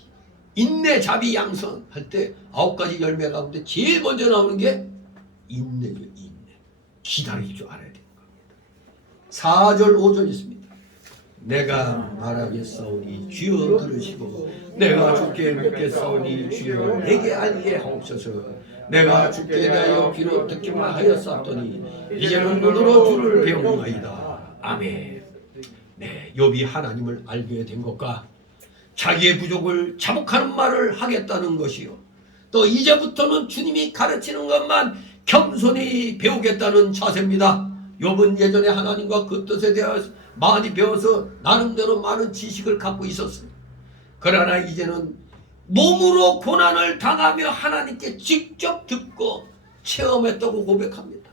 인내, 자비, 양선 할 때 9가지 열매 가운데 제일 먼저 나오는 게 인내죠. 인내. 기다릴 줄 알아야 되는 겁니다. 4절 5절 있습니다. 내가 말하겠사오니 주여 들으시고 내가 주께 묻겠사오니 주여 내게 알게 하옵소서. 내가 주께 대하여 귀로 듣기만 하였사오니 이제는 눈으로 주를 배우나이다. 아멘. 네, 욥이 하나님을 알게 된 것과 자기의 부족을 자복하는 말을 하겠다는 것이요, 또 이제부터는 주님이 가르치는 것만 겸손히 배우겠다는 자세입니다. 욥은 예전에 하나님과 그 뜻에 대하여 많이 배워서 나름대로 많은 지식을 갖고 있었어요. 그러나 이제는 몸으로 고난을 당하며 하나님께 직접 듣고 체험했다고 고백합니다.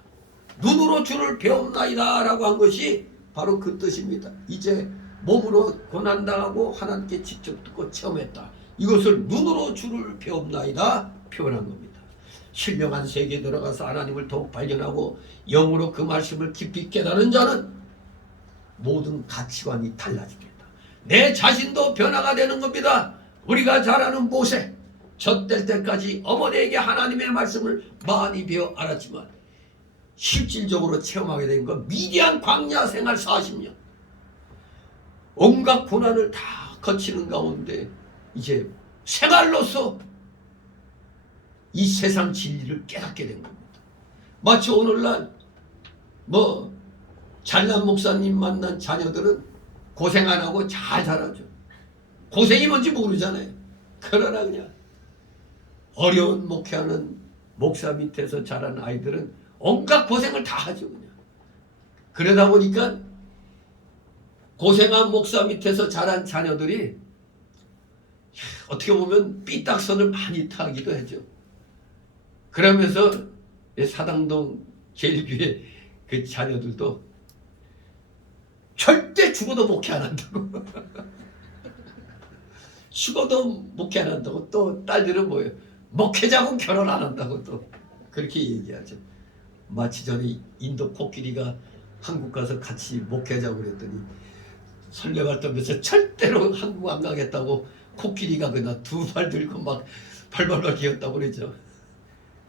눈으로 주를 배웠나이다 라고 한 것이 바로 그 뜻입니다. 이제 몸으로 고난당하고 하나님께 직접 듣고 체험했다. 이것을 눈으로 주를 배웠나이다 표현한 겁니다. 신령한 세계에 들어가서 하나님을 더욱 발견하고 영으로 그 말씀을 깊이 깨달은 자는 모든 가치관이 달라집니다. 내 자신도 변화가 되는 겁니다. 우리가 잘 아는 모세, 젖될 때까지 어머니에게 하나님의 말씀을 많이 배워 알았지만 실질적으로 체험하게 된 건 미디안 광야 생활 40년 온갖 고난을 다 거치는 가운데 이제 생활로서 이 세상 진리를 깨닫게 된 겁니다. 마치 오늘날 잘난 목사님 만난 자녀들은 고생 안 하고 잘 자라죠. 고생이 뭔지 모르잖아요. 그러나 그냥 어려운 목회하는 목사 밑에서 자란 아이들은 온갖 고생을 다 하죠. 그냥 그러다 보니까 고생한 목사 밑에서 자란 자녀들이 어떻게 보면 삐딱선을 많이 타기도 하죠. 그러면서 사당동 제일교회 그 자녀들도 절대 죽어도 목회 안 한다고 죽어도 목회 안 한다고, 또 딸들은 뭐예요? 목회자고 결혼 안 한다고 또 그렇게 얘기하죠. 마치 전에 인도 코끼리가 한국 가서 같이 목회자고 그랬더니 설레발 떨면서 절대로 한국 안 가겠다고 코끼리가 그냥 두 발 들고 막 발발발 기었다고 그러죠.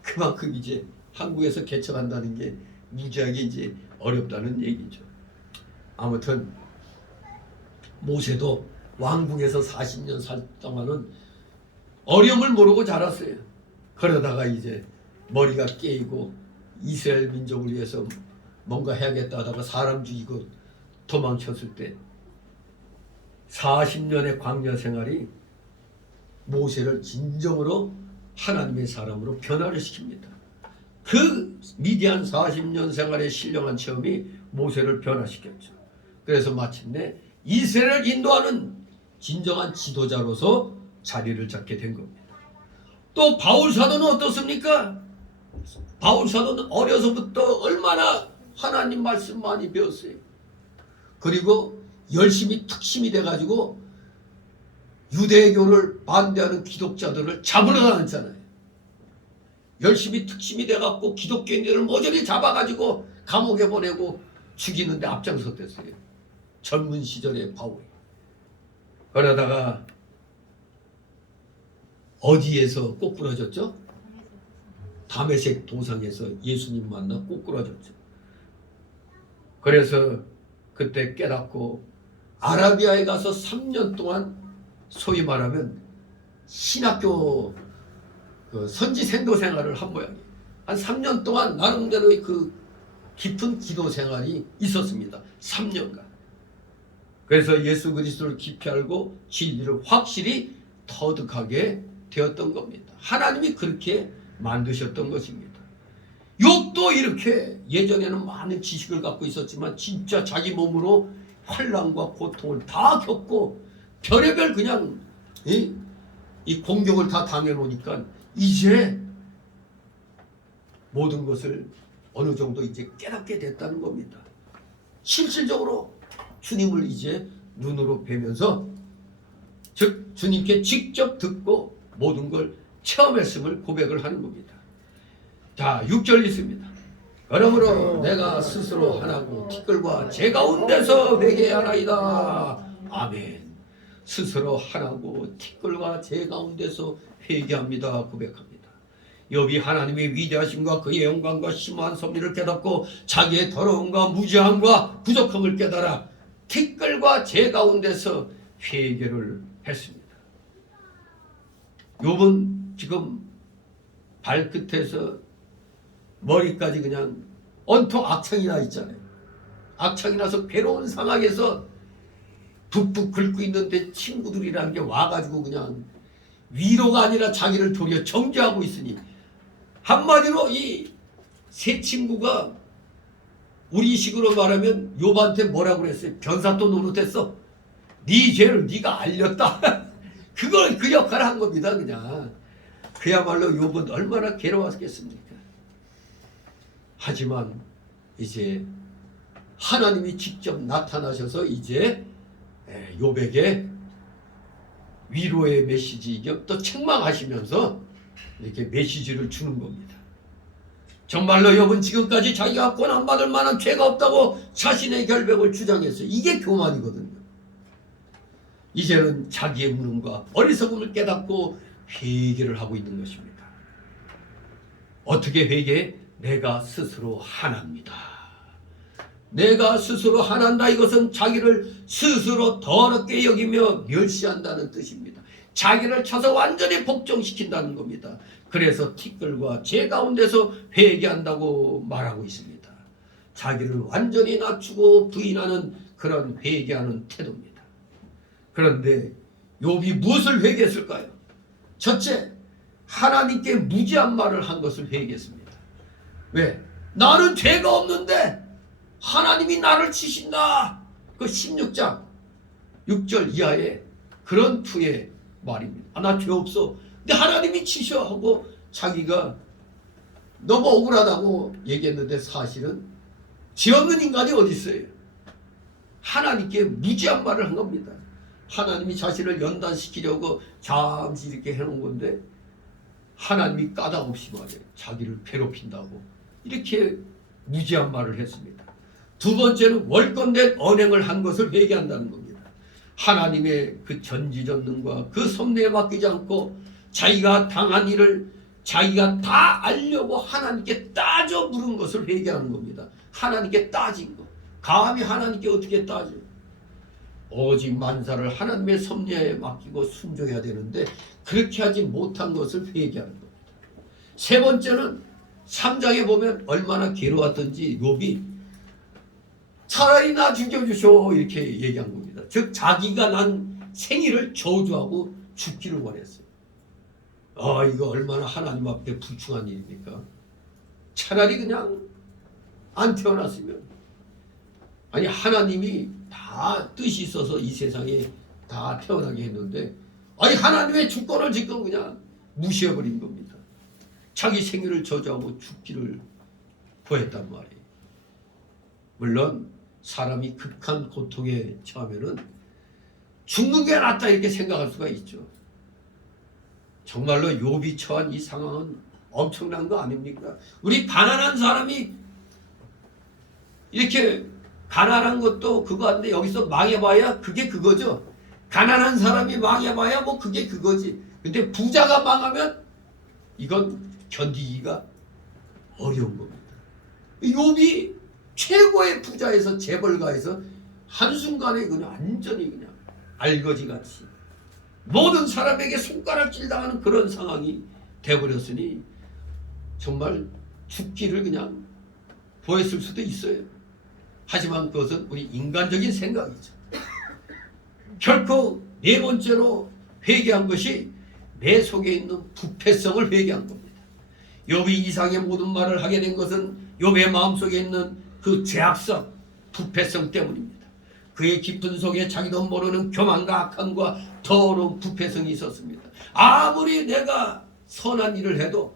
그만큼 이제 한국에서 개척한다는 게 무지하게 이제 어렵다는 얘기죠. 아무튼 모세도 왕궁에서 40년 살 동안은 어려움을 모르고 자랐어요. 그러다가 이제 머리가 깨이고 이스라엘 민족을 위해서 뭔가 해야겠다 하다가 사람 죽이고 도망쳤을 때 40년의 광야 생활이 모세를 진정으로 하나님의 사람으로 변화를 시킵니다. 그 미디안 40년 생활의 신령한 체험이 모세를 변화시켰죠. 그래서 마침내 이스라엘을 인도하는 진정한 지도자로서 자리를 잡게 된 겁니다. 또 바울 사도는 어떻습니까? 바울 사도는 어려서부터 얼마나 하나님 말씀 많이 배웠어요. 그리고 열심히 특심이 돼가지고 유대교를 반대하는 기독자들을 잡으러 다녔잖아요. 열심히 특심이 돼갖고 기독교인들을 모조리 잡아가지고 감옥에 보내고 죽이는데 앞장섰댔어요. 젊은 시절의 바울이. 그러다가 어디에서 꼬꾸라졌죠? 다메섹 도상에서 예수님 만나 꼬꾸라졌죠. 그래서 그때 깨닫고 아라비아에 가서 3년 동안 소위 말하면 신학교 선지 생도 생활을 한 모양이에요. 한 3년 동안 나름대로의 그 깊은 기도 생활이 있었습니다. 3년간. 그래서 예수 그리스도를 깊이 알고 진리를 확실히 터득하게 되었던 겁니다. 하나님이 그렇게 만드셨던 것입니다. 욥도 이렇게 예전에는 많은 지식을 갖고 있었지만 진짜 자기 몸으로 환난과 고통을 다 겪고 별의별 그냥 이 공격을 다 당해놓으니까 이제 모든 것을 어느 정도 이제 깨닫게 됐다는 겁니다. 실질적으로 주님을 이제 눈으로 뵈면서 즉 주님께 직접 듣고 모든 걸 체험했음을 고백을 하는 겁니다. 자, 6절 있습니다. 그러므로 내가 스스로 하나고 티끌과 제 가운데서 회개하나이다. 아멘. 스스로 하나고 티끌과 제 가운데서 회개합니다. 고백합니다. 욥이 하나님의 위대하심과 그의 영광과 심한 섭리를 깨닫고 자기의 더러움과 무지함과 부족함을 깨달아 티끌과 제 가운데서 회개를 했습니다. 욥은 지금 발끝에서 머리까지 그냥 온통 악창이 나 있잖아요. 악창이 나서 괴로운 상황에서 북북 긁고 있는데 친구들이라는 게 와가지고 그냥 위로가 아니라 자기를 도리어 정죄하고 있으니 한마디로 이 세 친구가 우리식으로 말하면 욥한테 뭐라고 그랬어요? 변사또 노릇했어. 네 죄를 네가 알렸다. 그걸 그 역할을 한 겁니다. 그냥 그야말로 욥은 얼마나 괴로웠겠습니까? 하지만 이제 하나님이 직접 나타나셔서 이제 욥에게 위로의 메시지 또 책망하시면서 이렇게 메시지를 주는 겁니다. 정말로 욥은 지금까지 자기가 고난받을 만한 죄가 없다고 자신의 결백을 주장했어요. 이게 교만이거든요. 이제는 자기의 무능과 어리석음을 깨닫고 회개를 하고 있는 것입니다. 어떻게 회개해? 내가 스스로 하나입니다. 내가 스스로 하나인다. 이것은 자기를 스스로 더럽게 여기며 멸시한다는 뜻입니다. 자기를 쳐서 완전히 복종시킨다는 겁니다. 그래서 티끌과 제 가운데서 회개한다고 말하고 있습니다. 자기를 완전히 낮추고 부인하는 그런 회개하는 태도입니다. 그런데 욥이 무엇을 회개했을까요? 첫째, 하나님께 무지한 말을 한 것을 회개했습니다. 왜? 나는 죄가 없는데 하나님이 나를 치신다. 그 16장 6절 이하에 그런 투의 말입니다. 나 죄 없어. 근데 하나님이 치셔 하고 자기가 너무 억울하다고 얘기했는데 사실은 죄 없는 인간이 어디 있어요? 하나님께 무지한 말을 한 겁니다. 하나님이 자신을 연단시키려고 잠시 이렇게 해놓은 건데 하나님이 까닭없이 말이에요. 자기를 괴롭힌다고 이렇게 무지한 말을 했습니다. 두 번째는 월권된 언행을 한 것을 회개한다는 겁니다. 하나님의 그 전지전능과 그 섭리에 맡기지 않고 자기가 당한 일을 자기가 다 알려고 하나님께 따져 물은 것을 회개하는 겁니다. 하나님께 따진 것. 감히 하나님께 어떻게 따져요? 오직 만사를 하나님의 섭리에 맡기고 순종해야 되는데 그렇게 하지 못한 것을 회개하는 겁니다. 세 번째는 3장에 보면 얼마나 괴로웠던지 욥이 차라리 나 죽여주쇼 이렇게 얘기한 겁니다. 즉 자기가 난 생일을 저주하고 죽기를 원했어요. 이거 얼마나 하나님 앞에 불충한 일입니까? 차라리 그냥 안 태어났으면 아니 하나님이 다 뜻이 있어서 이 세상에 다 태어나게 했는데 아니 하나님의 주권을 지금 그냥 무시해버린 겁니다. 자기 생일을 저주하고 죽기를 구했단 말이에요. 물론 사람이 극한 고통에 처하면은 죽는 게 낫다 이렇게 생각할 수가 있죠. 정말로 욥이 처한 이 상황은 엄청난 거 아닙니까? 우리 가난한 사람이 이렇게 가난한 것도 그거 한데 여기서 망해봐야 그게 그거죠. 가난한 사람이 망해봐야 뭐 그게 그거지. 근데 부자가 망하면 이건 견디기가 어려운 겁니다. 욥이 최고의 부자에서 재벌가에서 한순간에 그냥 완전히 그냥 알거지같이 모든 사람에게 손가락질 당하는 그런 상황이 돼버렸으니 정말 죽기를 그냥 보였을 수도 있어요. 하지만 그것은 우리 인간적인 생각이죠. 결코 네 번째로 회개한 것이 내 속에 있는 부패성을 회개한 겁니다. 욥이 이상의 모든 말을 하게 된 것은 욥의 마음속에 있는 그 죄악성, 부패성 때문입니다. 그의 깊은 속에 자기도 모르는 교만과 악함과 더러운 부패성이 있었습니다. 아무리 내가 선한 일을 해도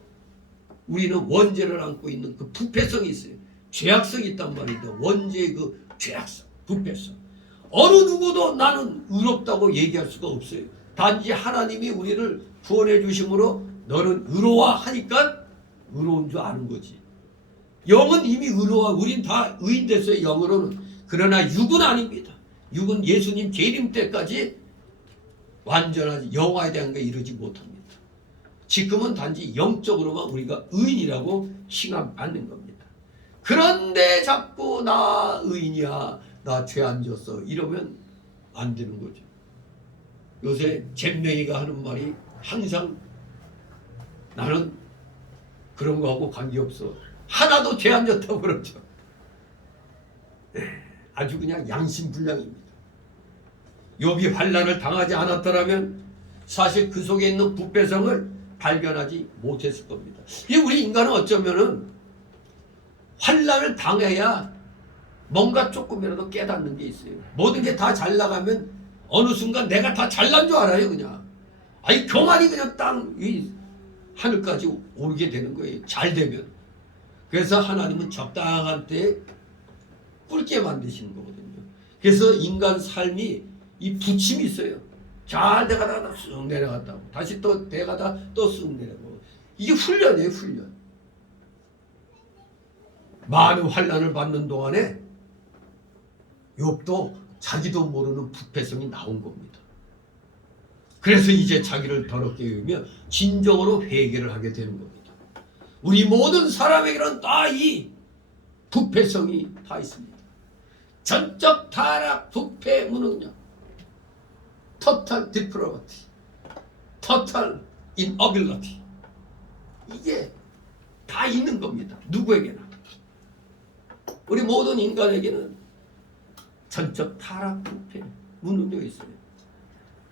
우리는 원죄를 안고 있는 그 부패성이 있어요. 죄악성이 있단 말입니다. 원죄의 그 죄악성, 부패성. 어느 누구도 나는 의롭다고 얘기할 수가 없어요. 단지 하나님이 우리를 구원해 주심으로 너는 의로워 하니까 의로운 줄 아는 거지. 영은 이미 의로워. 우린 다 의인 됐어요, 영으로는. 그러나 육은 아닙니다. 육은 예수님 재림 때까지 완전한 영화에 대한 게 이르지 못합니다. 지금은 단지 영적으로만 우리가 의인이라고 칭함받는 겁니다. 그런데 자꾸 나 의인이야, 나 죄 안 졌어 이러면 안 되는 거죠. 요새 잼명이가 하는 말이 항상 나는 그런 거하고 관계없어. 하나도 죄 안 졌다고 그러죠. 아주 그냥 양심불량입니다. 욥이 환난을 당하지 않았더라면 사실 그 속에 있는 부패성을 발견하지 못했을 겁니다. 우리 인간은 어쩌면은 환난을 당해야 뭔가 조금이라도 깨닫는 게 있어요. 모든 게 다 잘 나가면 어느 순간 내가 다 잘난 줄 알아요, 그냥. 아니, 교만이 그냥 땅 위 하늘까지 오르게 되는 거예요. 잘 되면. 그래서 하나님은 적당한 때에 꿇게 만드시는 거거든요. 그래서 인간 삶이 이 부침이 있어요. 잘 돼가다가 쑥 내려갔다고. 다시 또 돼가다 또 쑥 내려가고. 이게 훈련이에요, 훈련. 많은 환난을 받는 동안에 욥도 자기도 모르는 부패성이 나온 겁니다. 그래서 이제 자기를 더럽게 여기며 진정으로 회개를 하게 되는 겁니다. 우리 모든 사람에게는 다 이 부패성이 다 있습니다. 전적 타락, 부패, 무능력, total depravity, total inability, 이게 다 있는 겁니다. 누구에게나. 우리 모든 인간에게는 전적 타락, 부패, 무능력이 있어요.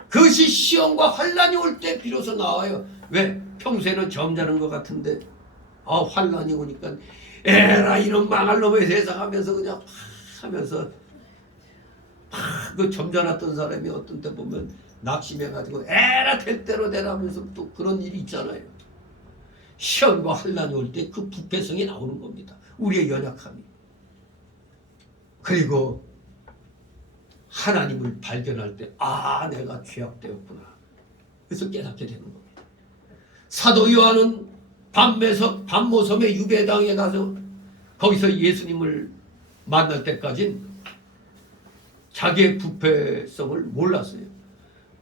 그것이 시험과 환난이 올 때 비로소 나와요. 왜? 평소에는 점잖은 것 같은데 환난이 오니까 에라 이런 망할 놈의 세상 하면서 그냥 하면서 그 점잖았던 사람이 어떤 때 보면 낙심해가지고 에라 될 대로 되라 하면서 또 그런 일이 있잖아요. 시험과 환난이 올 때 그 부패성이 나오는 겁니다. 우리의 연약함이. 그리고 하나님을 발견할 때 내가 죄악되었구나. 그래서 깨닫게 되는 겁니다. 사도 요한은 밤모섬의 유배당에 가서 거기서 예수님을 만날 때까지는 자기의 부패성을 몰랐어요.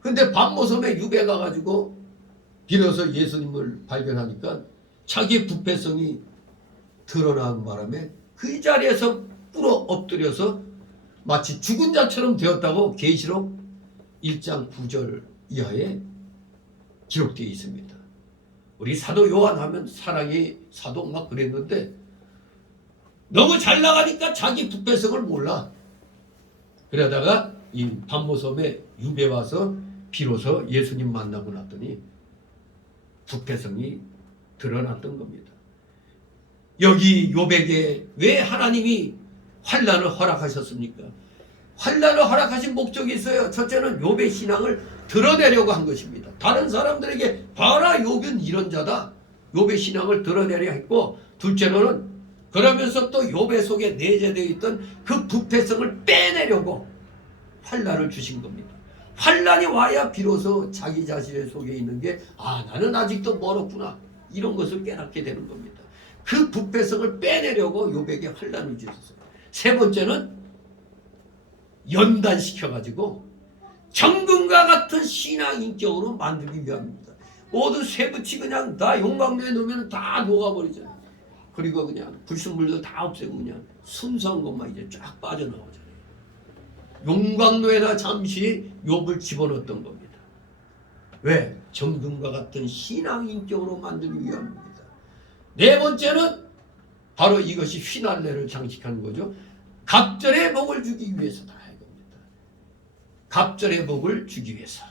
근데 밤모섬에 유배 가가지고 비로소 예수님을 발견하니까 자기의 부패성이 드러나는 바람에 그 자리에서 꿇어 엎드려서 마치 죽은 자처럼 되었다고 계시록 1장 9절 이하에 기록되어 있습니다. 우리 사도 요한 하면 사랑의 사도 막 그랬는데 너무 잘 나가니까 자기 부패성을 몰라. 그러다가 이 밤모섬에 유배 와서 비로소 예수님 만나고 났더니 부패성이 드러났던 겁니다. 여기 욥에게 왜 하나님이 환난을 허락하셨습니까? 환난을 허락하신 목적이 있어요. 첫째는 욥의 신앙을 드러내려고 한 것입니다. 다른 사람들에게 봐라 욥은 이런 자다. 욥의 신앙을 드러내려 했고, 둘째로는 그러면서 또 욥의 속에 내재되어 있던 그 부패성을 빼내려고 환난을 주신 겁니다. 환난이 와야 비로소 자기 자신의 속에 있는 게 나는 아직도 멀었구나 이런 것을 깨닫게 되는 겁니다. 그 부패성을 빼내려고 욥에게 환난을 주셨어요. 세 번째는 연단시켜가지고 정금과 같은 신앙 인격으로 만들기 위함입니다. 모든 쇠붙이 그냥 다 용광로에 넣으면 다 녹아버리잖아요. 그리고 그냥 불순물도 다 없애고 그냥 순수한 것만 이제 쫙 빠져나오잖아요. 용광로에다 잠시 욥을 집어넣었던 겁니다. 왜? 정금과 같은 신앙 인격으로 만들기 위함입니다. 네 번째는 바로 이것이 휘날레를 장식하는 거죠. 갑절의 복을 주기 위해서다 이겁니다. 갑절의 복을 주기 위해서.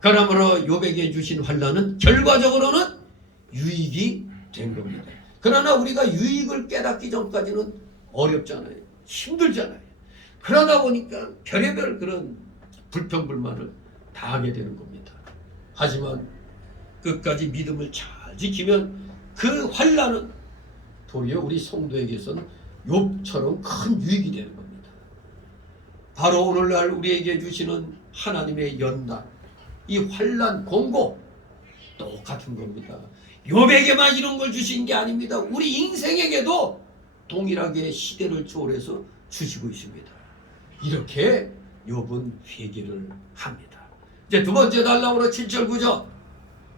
그러므로 욥에게 주신 환난은 결과적으로는 유익이 된 겁니다. 그러나 우리가 유익을 깨닫기 전까지는 어렵잖아요. 힘들잖아요. 그러다 보니까 별의별 그런 불평불만을 다 하게 되는 겁니다. 하지만 끝까지 믿음을 잘 지키면 그 환난은 도리어 우리 성도에게서는 욥처럼 큰 유익이 되는 겁니다. 바로 오늘날 우리에게 주시는 하나님의 연단, 이 환난 공고 똑같은 겁니다. 욥에게만 이런 걸 주신 게 아닙니다. 우리 인생에게도 동일하게 시대를 초월해서 주시고 있습니다. 이렇게 욥은 회개를 합니다. 이제 두 번째 달랑으로 7절 9절.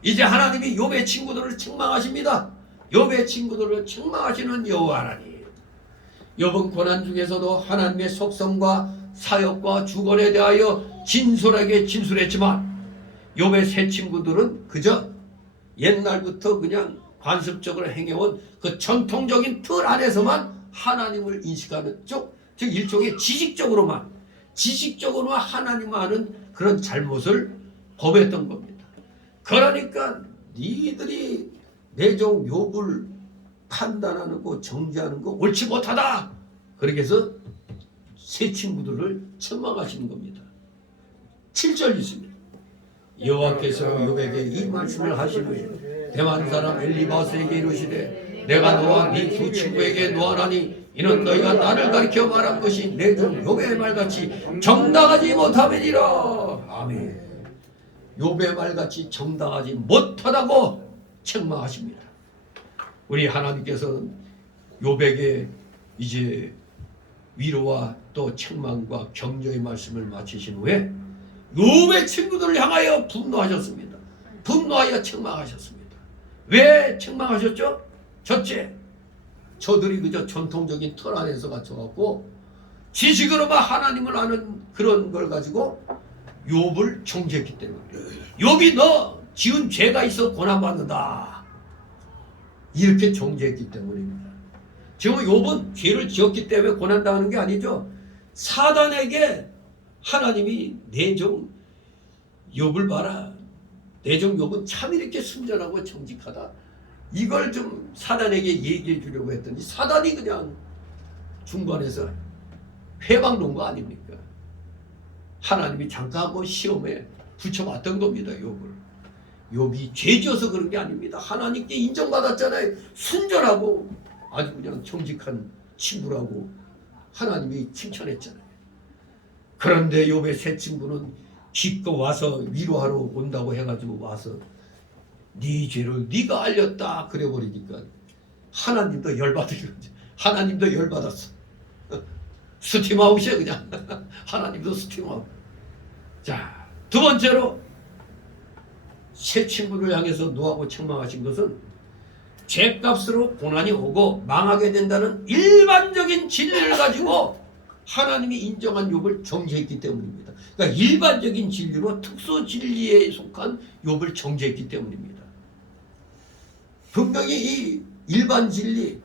이제 하나님이 욥의 친구들을 책망하십니다. 욥의 친구들을 책망하시는 여호와 하나님. 욥은 고난 중에서도 하나님의 속성과 사역과 주권에 대하여 진솔하게 진술했지만 욥의 세 친구들은 그저 옛날부터 그냥 관습적으로 행해온 그 전통적인 틀 안에서만 하나님을 인식하는 즉 일종의 지식적으로만 하나님을 아는 그런 잘못을 범했던 겁니다. 그러니까 니들이 내 종 욥을 판단하는 거 정죄하는 거 옳지 못하다. 그렇게 해서 세 친구들을 책망하시는 겁니다. 7절 있습니다. 여호와께서 욥에게 이 말씀을 하신 후에 대만 사람 엘리바스에게 이르시되 내가 너와 네 두 친구에게 노하나니 이는 너희가 나를 가리켜 말한 것이 내 종 욥의 말같이 정당하지 못함이니라. 아멘. 욥의 말같이 정당하지 못하다고 책망하십니다. 우리 하나님께서는 욥에게 이제 위로와 또 책망과 격려의 말씀을 마치신 후에 욥의 친구들을 향하여 분노하셨습니다. 분노하여 책망하셨습니다. 왜 책망하셨죠? 첫째, 저들이 그저 전통적인 틀 안에서 갇혀갖고 지식으로만 하나님을 아는 그런 걸 가지고 욥을 정죄했기 때문에 욥이 너 지은 죄가 있어 고난받는다 이렇게 정죄했기 때문입니다. 지금 욥은 죄를 지었기 때문에 고난당하는 게 아니죠. 사단에게 하나님이 내 종 욥을 봐라, 내 종 욥은 참 이렇게 순전하고 정직하다, 이걸 좀 사단에게 얘기해 주려고 했더니 사단이 그냥 중간에서 회방 놓은 거 아닙니까? 하나님이 잠깐 한번 시험에 붙여봤던 겁니다. 욥이 죄지어서 그런 게 아닙니다. 하나님께 인정받았잖아요. 순전하고 아주 그냥 정직한 친구라고 하나님이 칭찬했잖아요. 그런데 욥의 세 친구는 기껏 와서 위로하러 온다고 해가지고 와서 네 죄를 네가 알렸다 그래 버리니까 하나님도 열받으죠. 하나님도 열받았어. 스팀아웃이야 그냥. 하나님도 스팀아웃. 자, 두 번째로 새 친구를 향해서 노하고 책망하신 것은 죄값으로 고난이 오고 망하게 된다는 일반적인 진리를 가지고 하나님이 인정한 욥을 정죄했기 때문입니다. 그러니까 일반적인 진리로 특수 진리에 속한 욥을 정죄했기 때문입니다. 분명히 이 일반 진리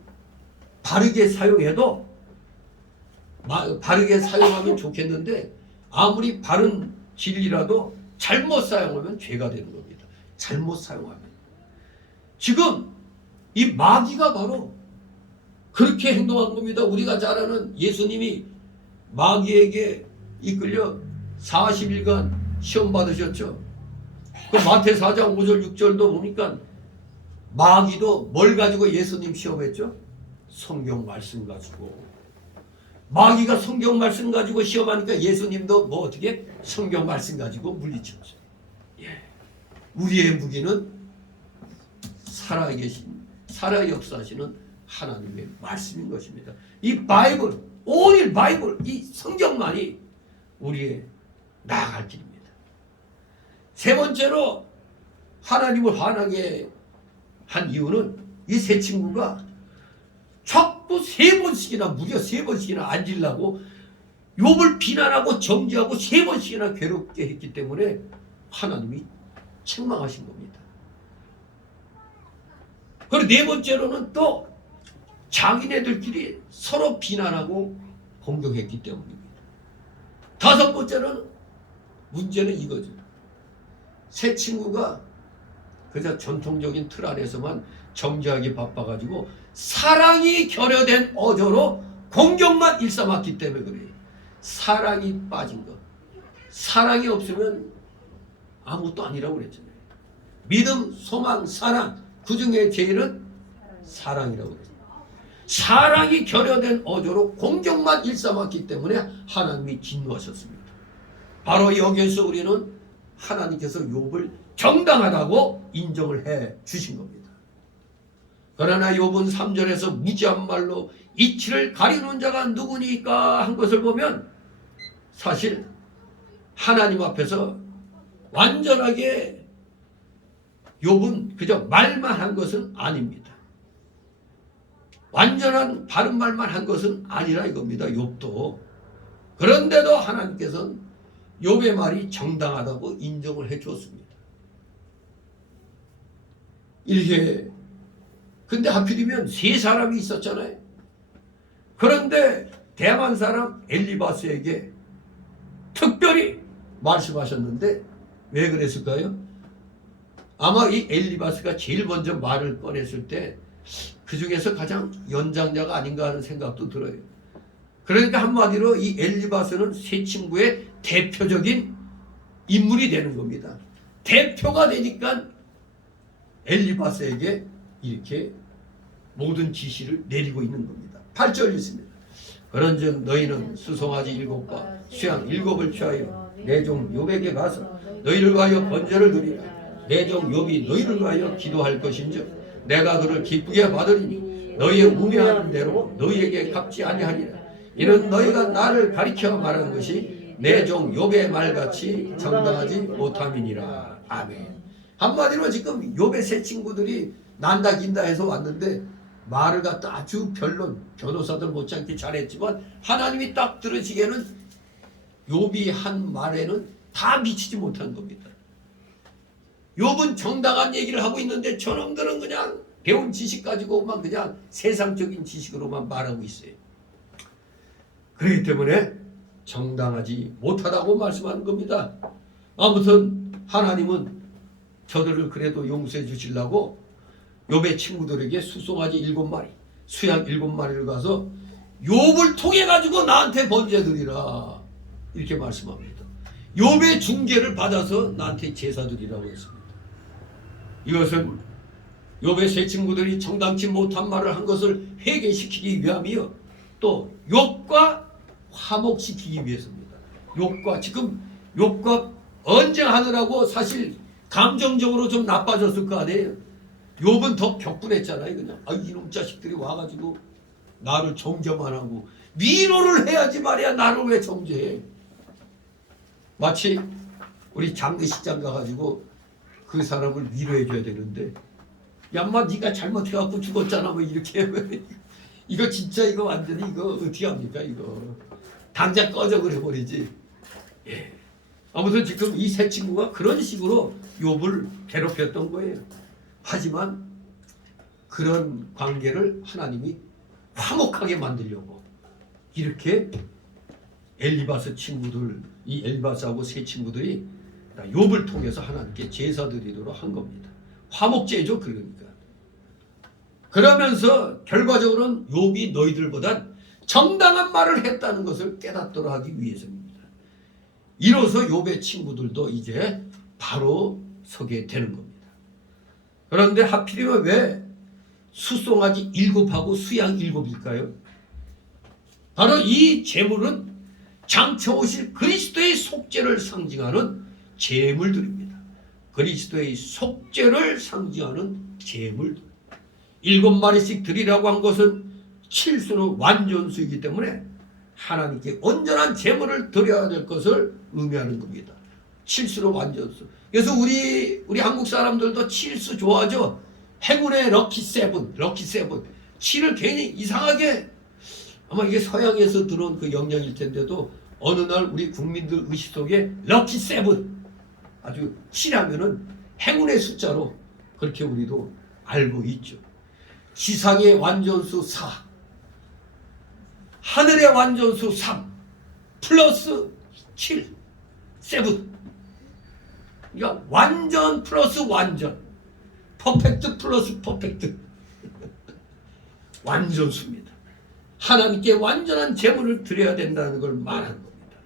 바르게 사용해도 바르게 사용하면 좋겠는데 아무리 바른 진리라도 잘못 사용하면 죄가 되는 겁니다. 잘못 사용하면. 지금 이 마귀가 바로 그렇게 행동한 겁니다. 우리가 잘 아는 예수님이 마귀에게 이끌려 40일간 시험 받으셨죠. 그 마태 4장 5절 6절도 보니까 마귀도 뭘 가지고 예수님 시험했죠? 성경 말씀 가지고. 마귀가 성경 말씀 가지고 시험하니까 예수님도 뭐 어떻게 성경 말씀 가지고 물리쳤죠. 예. 우리의 무기는 살아 역사하시는 하나님의 말씀인 것입니다. 이 바이블, 온일 바이블, 이 성경만이 우리의 나아갈 길입니다. 세 번째로 하나님을 화나게 한 이유는 이 세 친구가 자꾸 무려 세 번씩이나 앉으려고 욥을 비난하고 정죄하고 세 번씩이나 괴롭게 했기 때문에 하나님이 책망하신 겁니다. 그리고 네 번째로는 또 자기네들끼리 서로 비난하고 공격했기 때문입니다. 다섯 번째로는 문제는 이거죠. 세 친구가 그저 전통적인 틀 안에서만 정죄하기 바빠가지고 사랑이 결여된 어조로 공격만 일삼았기 때문에 그래요. 사랑이 빠진 것. 사랑이 없으면 아무것도 아니라고 그랬잖아요. 믿음, 소망, 사랑, 그 중에 제일은 사랑이라고 그랬어요. 사랑이 결여된 어조로 공격만 일삼았기 때문에 하나님이 진노하셨습니다. 바로 여기에서 우리는 하나님께서 욥을 정당하다고 인정을 해 주신 겁니다. 그러나 욥은 3절에서 무지한 말로 이치를 가리는 자가 누구니까 한 것을 보면 사실 하나님 앞에서 완전하게 욥은 그저 말만 한 것은 아닙니다. 완전한 바른 말만 한 것은 아니라 이겁니다. 욥도. 그런데도 하나님께서는 욥의 말이 정당하다고 인정을 해 주었습니다. 이렇게 근데 하필이면 세 사람이 있었잖아요. 그런데 대만 사람 엘리바스에게 특별히 말씀하셨는데 왜 그랬을까요? 아마 이 엘리바스가 제일 먼저 말을 꺼냈을 때 그 중에서 가장 연장자가 아닌가 하는 생각도 들어요. 그러니까 한마디로 이 엘리바스는 세 친구의 대표적인 인물이 되는 겁니다. 대표가 되니까 엘리바스에게 이렇게 모든 지시를 내리고 있는 겁니다. 8절 있습니다. 그런즉 너희는 수송아지 7과 수양 7을 취하여 내 종 욥에게 가서 너희를 위하여 번제를 드리라. 내 종 욥이 너희를 위하여 기도할 것인즉 내가 그를 기쁘게 받으리니 너희의 우매하는 대로 너희에게 갚지 아니하리라. 이는 너희가 나를 가리켜 말한 것이 내 종 욥의 말같이 정당하지 못함이니라. 아멘. 한마디로 지금 욥의 세 친구들이 난다 긴다 해서 왔는데 말을 갖다 아주 별론 변호사들 못지않게 잘했지만 하나님이 딱 들으시기에는 욥이 한 말에는 다 미치지 못한 겁니다. 욥은 정당한 얘기를 하고 있는데 저놈들은 그냥 배운 지식 가지고만 그냥 세상적인 지식으로만 말하고 있어요. 그렇기 때문에 정당하지 못하다고 말씀하는 겁니다. 아무튼 하나님은 저들을 그래도 용서해 주시려고 욥의 친구들에게 수송아지 7마리, 수양 7마리를 가서 욥을 통해 가지고 나한테 번제 드리라 이렇게 말씀합니다. 욥의 중개를 받아서 나한테 제사 드리라고 했습니다. 이것은 욥의 세 친구들이 정당치 못한 말을 한 것을 회개시키기 위함이요 또 욥과 화목시키기 위해서입니다. 욥과 언쟁하느라고 사실 감정적으로 좀 나빠졌을 거 아니에요. 욥은 더 격분했잖아요. 그냥 이놈 자식들이 와가지고 나를 정죄만 하고 위로를 해야지 말이야. 나를 왜 정죄해? 마치 우리 장례식장 가가지고 그 사람을 위로해 줘야 되는데 야 인마 네가 잘못해갖고 죽었잖아 뭐 이렇게 이거 진짜 이거 완전히 이거 어떻게 합니까 이거 당장 꺼져 그래 버리지. 예. 아무튼 지금 이 세 친구가 그런 식으로 욥을 괴롭혔던 거예요. 하지만 그런 관계를 하나님이 화목하게 만들려고 이렇게 엘리바스 친구들 이 엘리바스하고 세 친구들이 욥을 통해서 하나님께 제사 드리도록 한 겁니다. 화목제죠. 그러니까 그러면서 결과적으로는 욥이 너희들보단 정당한 말을 했다는 것을 깨닫도록 하기 위해서입니다. 이로써 욥의 친구들도 이제 바로 서게 되는 겁니다. 그런데 하필이면 왜 수송아지 7하고 수양 7일까요? 바로 이 제물은 장차 오실 그리스도의 속죄를 상징하는 제물들입니다. 그리스도의 속죄를 상징하는 제물들. 7마리씩 드리라고 한 것은 칠수는 완전수이기 때문에 하나님께 온전한 제물을 드려야 될 것을 의미하는 겁니다. 칠수로 완전수. 그래서 우리 한국 사람들도 칠수 좋아하죠. 행운의 럭키 세븐. 7을 괜히 이상하게 아마 이게 서양에서 들어온 그 영향일 텐데도 어느 날 우리 국민들 의식 속에 럭키 세븐 아주 7하면은 행운의 숫자로 그렇게 우리도 알고 있죠. 지상의 완전수 4, 하늘의 완전수 3, 플러스 7, 7. 그러니까 완전 플러스 완전, 퍼펙트 플러스 퍼펙트. 완전수입니다. 하나님께 완전한 제물을 드려야 된다는 걸 말하는 겁니다.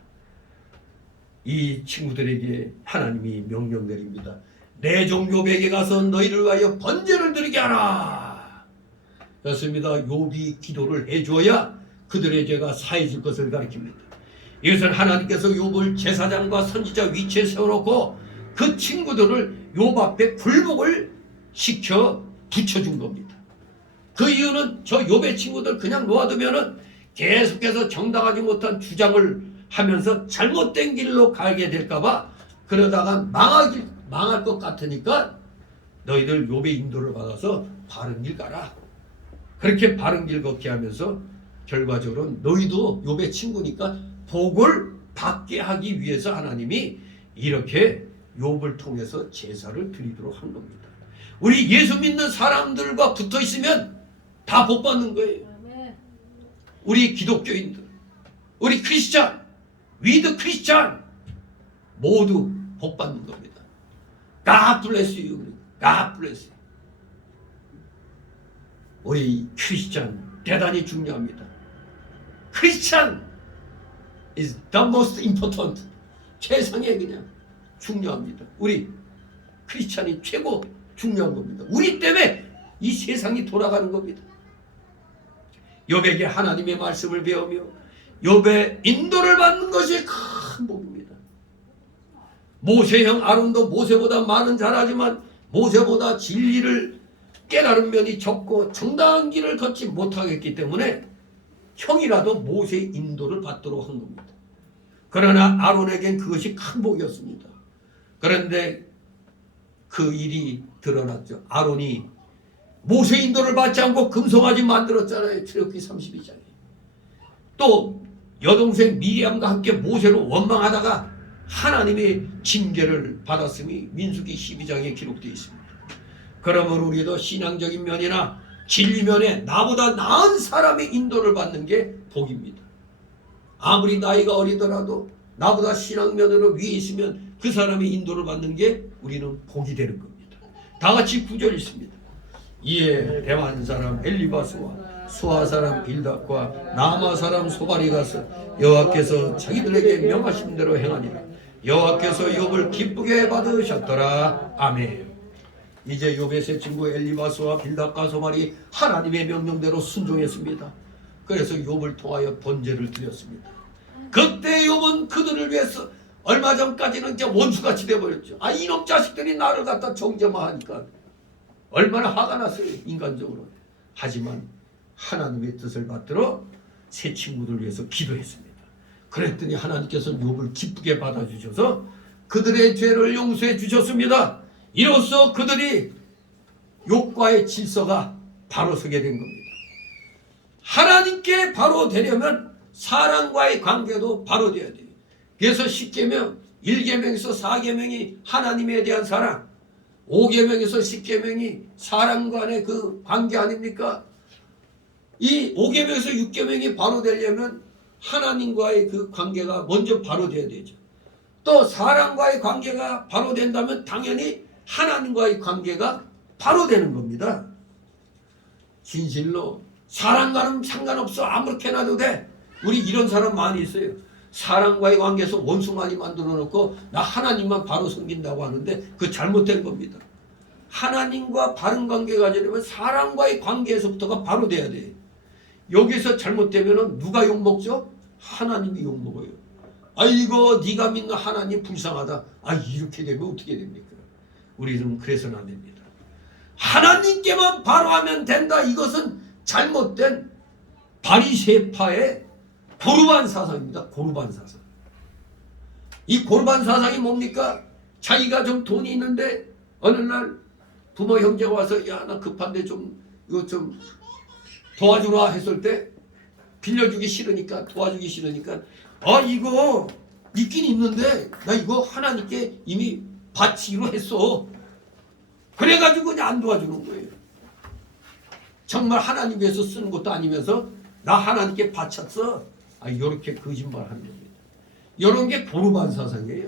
이 친구들에게 하나님이 명령 내립니다. 내 종 욥에게 가서 너희를 위하여 번제를 드리게 하라. 그렇습니다. 욥이 기도를 해줘야 그들의 죄가 사해질 것을 가리킵니다. 이것은 하나님께서 욥을 제사장과 선지자 위치에 세워놓고 그 친구들을 욥 앞에 굴복을 시켜 붙여준 겁니다. 그 이유는 저 욥의 친구들 그냥 놓아두면은 계속해서 정당하지 못한 주장을 하면서 잘못된 길로 가게 될까봐 그러다가 망할 것 같으니까 너희들 욥의 인도를 받아서 바른 길 가라. 그렇게 바른 길 걷게 하면서 결과적으로 너희도 욥의 친구니까 복을 받게 하기 위해서 하나님이 이렇게 욥을 통해서 제사를 드리도록 한 겁니다. 우리 예수 믿는 사람들과 붙어 있으면 다 복 받는 거예요. 우리 기독교인들, 우리 크리스찬, 위드 크리스찬 모두 복 받는 겁니다. God bless you. God bless you. 우리 크리스찬 대단히 중요합니다. 크리스찬 is the most important. 최상의 그냥 중요합니다. 우리 크리스찬이 최고 중요한 겁니다. 우리 때문에 이 세상이 돌아가는 겁니다. 욥에게 하나님의 말씀을 배우며 욥의 인도를 받는 것이 큰 복입니다. 모세형 아론도 모세보다 많은 잘하지만 모세보다 진리를 깨달은 면이 적고 정당한 길을 걷지 못하겠기 때문에 형이라도 모세의 인도를 받도록 한 겁니다. 그러나 아론에겐 그것이 큰 복이었습니다. 그런데 그 일이 드러났죠. 아론이 모세 인도를 받지 않고 금송아지 만들었잖아요. 출애굽기 32장에. 또 여동생 미리암과 함께 모세로 원망하다가 하나님의 징계를 받았음이 민수기 12장에 기록되어 있습니다. 그러므로 우리도 신앙적인 면이나 진리면에 나보다 나은 사람의 인도를 받는 게 복입니다. 아무리 나이가 어리더라도 나보다 신앙면으로 위에 있으면 그 사람의 인도를 받는 게 우리는 복이 되는 겁니다. 다 같이 구절 있습니다. 이에 대만 사람 엘리바스와 수아 사람 빌닷과 나마 사람 소발이 가서 여호와께서 자기들에게 명하신 대로 행하니라. 여호와께서 욥을 기쁘게 받으셨더라. 아멘. 이제 욥의 세 친구 엘리바스와 빌닷과 소발이 하나님의 명령대로 순종했습니다. 그래서 욥을 통하여 번제를 드렸습니다. 그때 욥은 그들을 위해서 얼마 전까지는 이제 원수같이 돼버렸죠. 이놈 자식들이 나를 갖다 정죄만 하니까 얼마나 화가 났어요, 인간적으로. 하지만 하나님의 뜻을 받들어 세 친구들 위해서 기도했습니다. 그랬더니 하나님께서 욥을 기쁘게 받아주셔서 그들의 죄를 용서해 주셨습니다. 이로써 그들이 욥과의 질서가 바로 서게 된 겁니다. 하나님께 바로 되려면 사람과의 관계도 바로 돼야 돼요. 그래서 10계명, 1계명에서 4계명이 하나님에 대한 사랑, 5계명에서 10계명이 사람 간의 그 관계 아닙니까? 이 5계명에서 6계명이 바로 되려면 하나님과의 그 관계가 먼저 바로 돼야 되죠. 또 사람과의 관계가 바로 된다면 당연히 하나님과의 관계가 바로 되는 겁니다. 진실로 사람과는 상관없어, 아무렇게 놔도 돼. 우리 이런 사람 많이 있어요. 사람과의 관계에서 원수 많이 만들어 놓고 나 하나님만 바로 섬긴다고 하는데 그거 잘못된 겁니다. 하나님과 바른 관계가 되려면 사람과의 관계에서부터가 바로 돼야 돼. 여기서 잘못되면 누가 욕먹죠? 하나님이 욕먹어요. 아이고 네가 믿는 하나님 불쌍하다. 이렇게 되면 어떻게 됩니까? 우리는 그래서는 안 됩니다. 하나님께만 바로 하면 된다. 이것은 잘못된 바리새파의 고르반 사상입니다. 고르반 사상. 이 고르반 사상이 뭡니까? 자기가 좀 돈이 있는데 어느 날 부모 형제가 와서 야, 나 급한데 좀 이거 좀 도와주라 했을 때 빌려주기 싫으니까, 도와주기 싫으니까 이거 있긴 있는데 나 이거 하나님께 이미 바치기로 했어. 그래가지고 그냥 안 도와주는 거예요. 정말 하나님 위해서 쓰는 것도 아니면서 나 하나님께 바쳤어. 이렇게 거짓말하는 겁니다. 이런 게 고르반 사상이에요.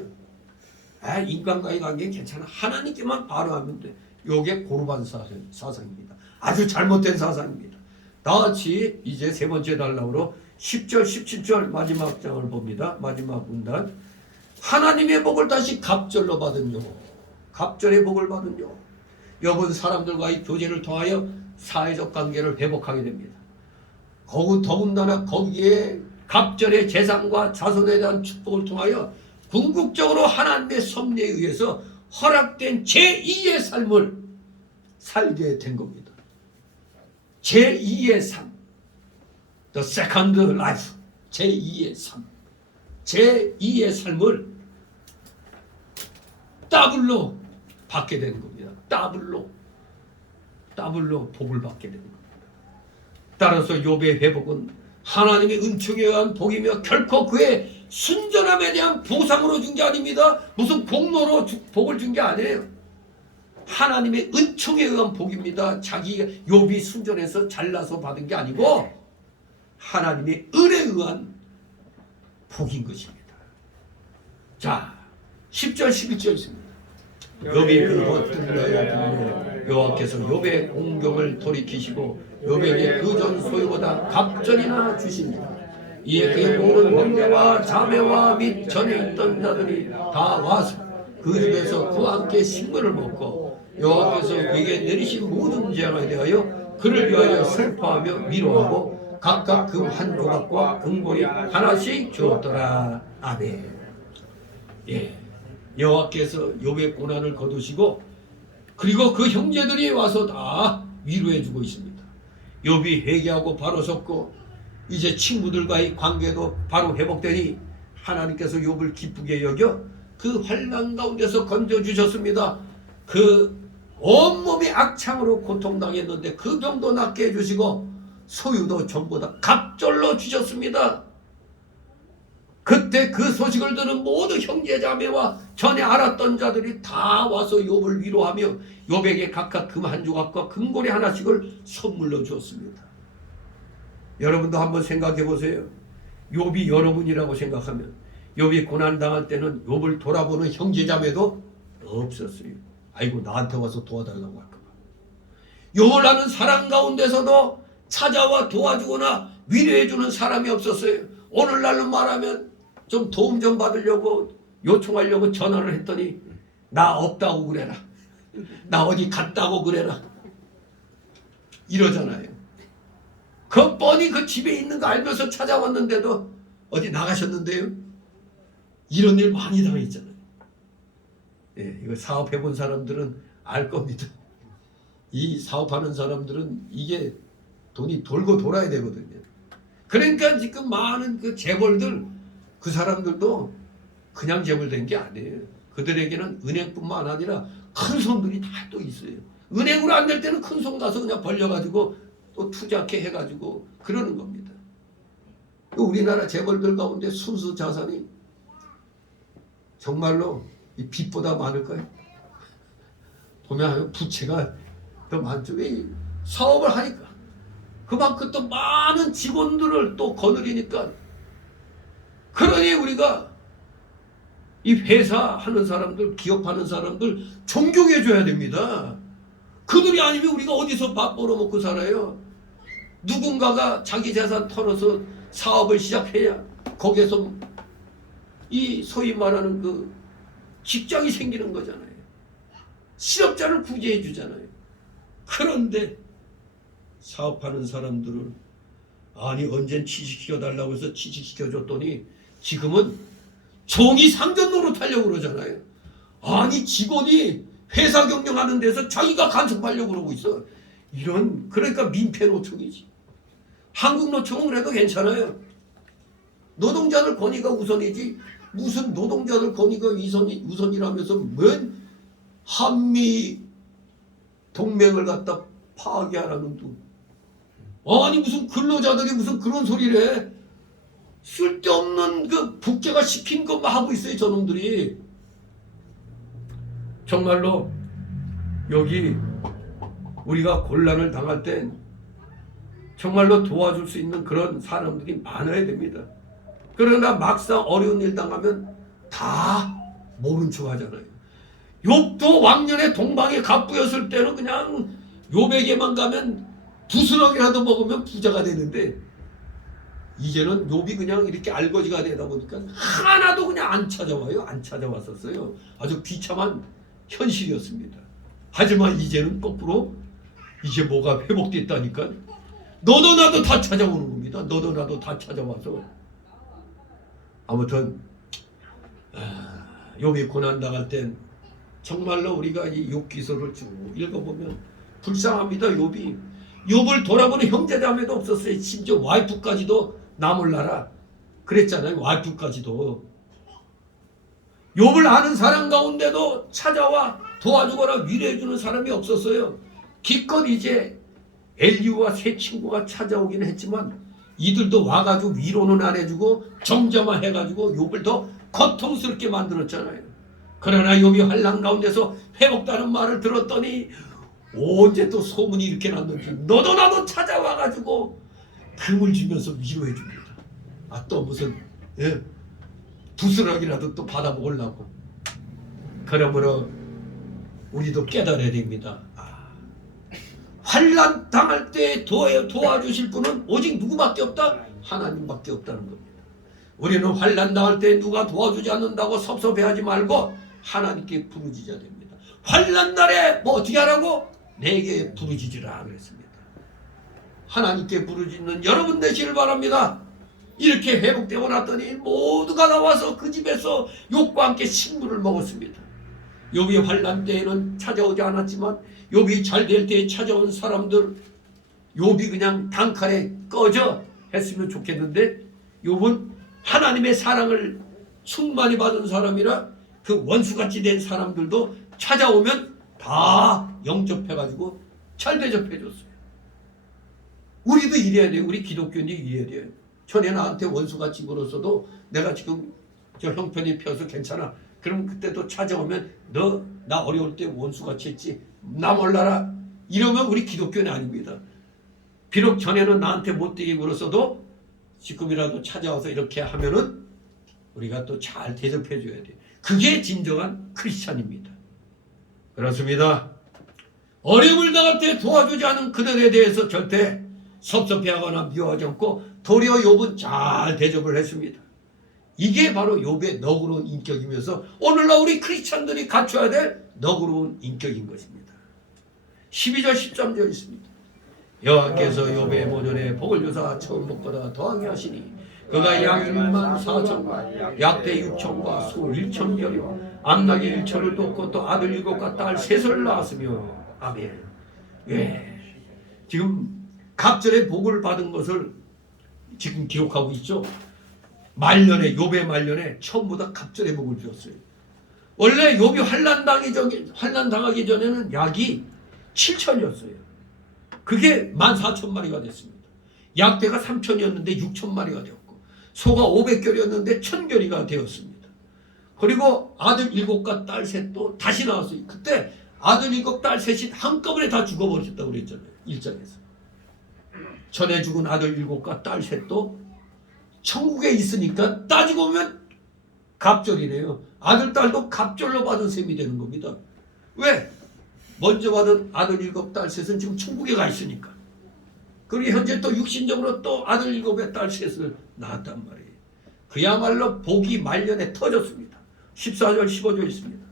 인간과의 관계는 괜찮아. 하나님께만 바로 하면 돼. 요게 고르반 사상입니다. 아주 잘못된 사상입니다. 나같이 이제 세 번째 단락으로 10절 17절 마지막 장을 봅니다. 마지막 문단. 하나님의 복을 다시 갑절로 받은요. 갑절의 복을 받은요. 욥은 사람들과의 교제를 통하여 사회적 관계를 회복하게 됩니다. 더군다나 거기에 갑절의 재산과 자손에 대한 축복을 통하여 궁극적으로 하나님의 섭리에 의해서 허락된 제2의 삶을 살게 된 겁니다. 제2의 삶, the second life, 제2의 삶, 제2의 삶을 더블로 받게 되는 겁니다. 더블로 복을 받게 되는 겁니다. 따라서 욥의 회복은 하나님의 은총에 의한 복이며 결코 그의 순전함에 대한 보상으로 준 게 아닙니다. 무슨 공로로 복을 준 게 아니에요. 하나님의 은총에 의한 복입니다. 자기 욥이 순전해서 잘나서 받은 게 아니고 하나님의 은혜에 의한 복인 것입니다. 자, 10절 11절 있습니다. 욥이 그것 들으려 여호와께서 욥의 공경을 돌이키시고 욥에게 그 전 소유보다 갑절이나 주십니다. 이에 그의 모든 형제와 자매와 및 전에 있던 자들이 다 와서 그 집에서 그와 함께 식물을 먹고 여호와께서 그에게 내리신 모든 재앙에 대하여 그를 위하여 슬퍼하며 위로하고 각각 금 한 조각과 금고리 하나씩 주었더라. 아멘. 예, 여호와께서 욥의 고난을 거두시고 그리고 그 형제들이 와서 다 위로해주고 있습니다. 욥이 회개하고 바로 섰고 이제 친구들과의 관계도 바로 회복되니 하나님께서 욥을 기쁘게 여겨 그 환난 가운데서 건져주셨습니다. 그 온몸이 악창으로 고통당했는데 그 병도 낫게 해주시고 소유도 전부 다 갑절로 주셨습니다. 그때 그 소식을 들은 모든 형제자매와 전에 알았던 자들이 다 와서 욥을 위로하며 욥에게 각각 금 한 조각과 금고리 하나씩을 선물로 주었습니다. 여러분도 한번 생각해 보세요. 욥이 여러분이라고 생각하면 욥이 고난당할 때는 욥을 돌아보는 형제자매도 없었어요. 아이고 나한테 와서 도와달라고 할까 봐. 욥을 아는 사람 가운데서도 찾아와 도와주거나 위로해주는 사람이 없었어요. 오늘날로 말하면 좀 도움 좀 받으려고 요청하려고 전화를 했더니 나 없다고 그래라. 나 어디 갔다고 그래라. 이러잖아요. 그 뻔히 그 집에 있는 거 알면서 찾아왔는데도 어디 나가셨는데요? 이런 일 많이 당했잖아요. 예, 이거 사업해본 사람들은 알 겁니다. 이 사업하는 사람들은 이게 돈이 돌고 돌아야 되거든요. 그러니까 지금 많은 그 재벌들 그 사람들도 그냥 재벌된 게 아니에요. 그들에게는 은행뿐만 아니라 큰 손들이 다 또 있어요. 은행으로 안 될 때는 큰 손 가서 그냥 벌려가지고 또 투자케 해가지고 그러는 겁니다. 우리나라 재벌들 가운데 순수 자산이 정말로 이 빚보다 많을까요? 보면 부채가 더 많죠. 왜 사업을 하니까 그만큼 또 많은 직원들을 또 거느리니까. 그러니 우리가 이 회사 하는 사람들, 기업하는 사람들 존경해 줘야 됩니다. 그들이 아니면 우리가 어디서 밥 벌어먹고 살아요? 누군가가 자기 재산 털어서 사업을 시작해야 거기에서 이 소위 말하는 그 직장이 생기는 거잖아요. 실업자를 구제해 주잖아요. 그런데 사업하는 사람들을 아니 언젠 취직시켜달라고 해서 취직시켜줬더니 지금은 종이 상전 노릇하려고 그러잖아요. 아니 직원이 회사 경영하는 데서 자기가 간섭하려고 그러고 있어. 이런 그러니까 민폐노총이지. 한국노총은 그래도 괜찮아요. 노동자들 권익가 우선이지 무슨 노동자들 권익가 우선이라면서 뭔 한미 동맹을 갖다 파괴하라는 둥. 아니 무슨 근로자들이 무슨 그런 소리를 해. 쓸데없는 그 북제가 시킨 것만 하고 있어요 저놈들이. 정말로 여기 우리가 곤란을 당할 땐 정말로 도와줄 수 있는 그런 사람들이 많아야 됩니다. 그러나 막상 어려운 일 당하면 다 모른 척 하잖아요. 욥도 왕년에 동방에 갑부였을 때는 그냥 욥에게만 가면 부스러기라도 먹으면 부자가 되는데 이제는 욥이 그냥 이렇게 알거지가 되다 보니까 하나도 그냥 안 찾아와요. 안 찾아왔었어요. 아주 비참한 현실이었습니다. 하지만 이제는 거꾸로 이제 뭐가 회복됐다니까 너도 나도 다 찾아오는 겁니다. 너도 나도 다 찾아와서 아무튼 욥이 고난 당할 땐 정말로 우리가 이 욥기서를 쭉 읽어보면 불쌍합니다. 욥을 돌아보는 형제자매도 없었어요. 심지어 와이프까지도 나 몰라라 그랬잖아요. 와이프까지도 욥을 아는 사람 가운데도 찾아와 도와주거나 위로해주는 사람이 없었어요. 기껏 이제 엘리우와 세 친구가 찾아오긴 했지만 이들도 와가지고 위로는 안 해주고 정죄만 해가지고 욥을 더 고통스럽게 만들었잖아요. 그러나 욥이 환난 가운데서 회복다는 말을 들었더니 언제 또 소문이 이렇게 났는지 너도 나도 찾아와가지고 금을 주면서 위로해 줍니다. 또 무슨 부스러기라도 또 받아 먹으려고. 그러므로 우리도 깨달아야 됩니다. 환난 당할 때 도와주실 분은 오직 누구밖에 없다? 하나님밖에 없다는 겁니다. 우리는 환난 당할 때 누가 도와주지 않는다고 섭섭해하지 말고 하나님께 부르짖어야 됩니다. 환난 날에 뭐 어떻게 하라고? 내게 부르짖으라 그랬습니다. 하나님께 부르짖는 여러분 되시길 바랍니다. 이렇게 회복되고 났더니 모두가 나와서 그 집에서 욥과 함께 식물을 먹었습니다. 욥이 환난 때에는 찾아오지 않았지만 욥이 잘 될 때에 찾아온 사람들 욥이 그냥 단칼에 꺼져 했으면 좋겠는데 욥은 하나님의 사랑을 충만히 받은 사람이라 그 원수같이 된 사람들도 찾아오면 다 영접해가지고 잘 대접해줬어요. 우리도 이래야 돼요. 우리 기독교인이 이래야 돼요. 전에 나한테 원수같이 굴었어도 내가 지금 저 형편이 펴서 괜찮아. 그럼 그때도 찾아오면 너 나 어려울 때 원수같이 했지 나 몰라라 이러면 우리 기독교는 아닙니다. 비록 전에는 나한테 못되게 굴었어도 지금이라도 찾아와서 이렇게 하면은 우리가 또 잘 대접해 줘야 돼요. 그게 진정한 크리스찬입니다. 그렇습니다. 어려움을 당할 때 도와주지 않은 그들에 대해서 절대 섭섭해하거나 미워하지 않고 도리어 욥은 잘 대접을 했습니다. 이게 바로 욥의 너그러운 인격이면서 오늘날 우리 크리스찬들이 갖춰야 될 너그러운 인격인 것입니다. 12절 13절 있습니다. 여호와께서 욥의 모전에 복을 주사 처음복보다 더하게 하시니 그가 양 1만 4천과 약대 6천과 소 1천여리와 암나귀 1천을 돋고 또 아들 7과 딸 3을 낳았으며 아멘. 지금 갑절의 복을 받은 것을 지금 기록하고 있죠. 말년에 욥의 말년에 처음부 다 갑절의 복을 주었어요. 원래 욥이 환난 당하기 전에는 약이 7천이었어요. 그게 14,000마리가 됐습니다. 약대가 3천이었는데 6,000마리가 되었고 소가 500결이었는데 1,000결이가 되었습니다. 그리고 아들 7과 딸 3도 다시 나왔어요. 그때 아들 7, 딸 3이 한꺼번에 다 죽어버렸다고 그랬잖아요. 1장에서. 전에 죽은 아들 7과 딸 3도 천국에 있으니까 따지고 보면 갑절이래요. 아들, 딸도 갑절로 받은 셈이 되는 겁니다. 왜? 먼저 받은 아들 7, 딸 3은 지금 천국에 가 있으니까. 그리고 현재 또 육신적으로 또 아들 7에 딸 3을 낳았단 말이에요. 그야말로 복이 말년에 터졌습니다. 14절 15절 있습니다.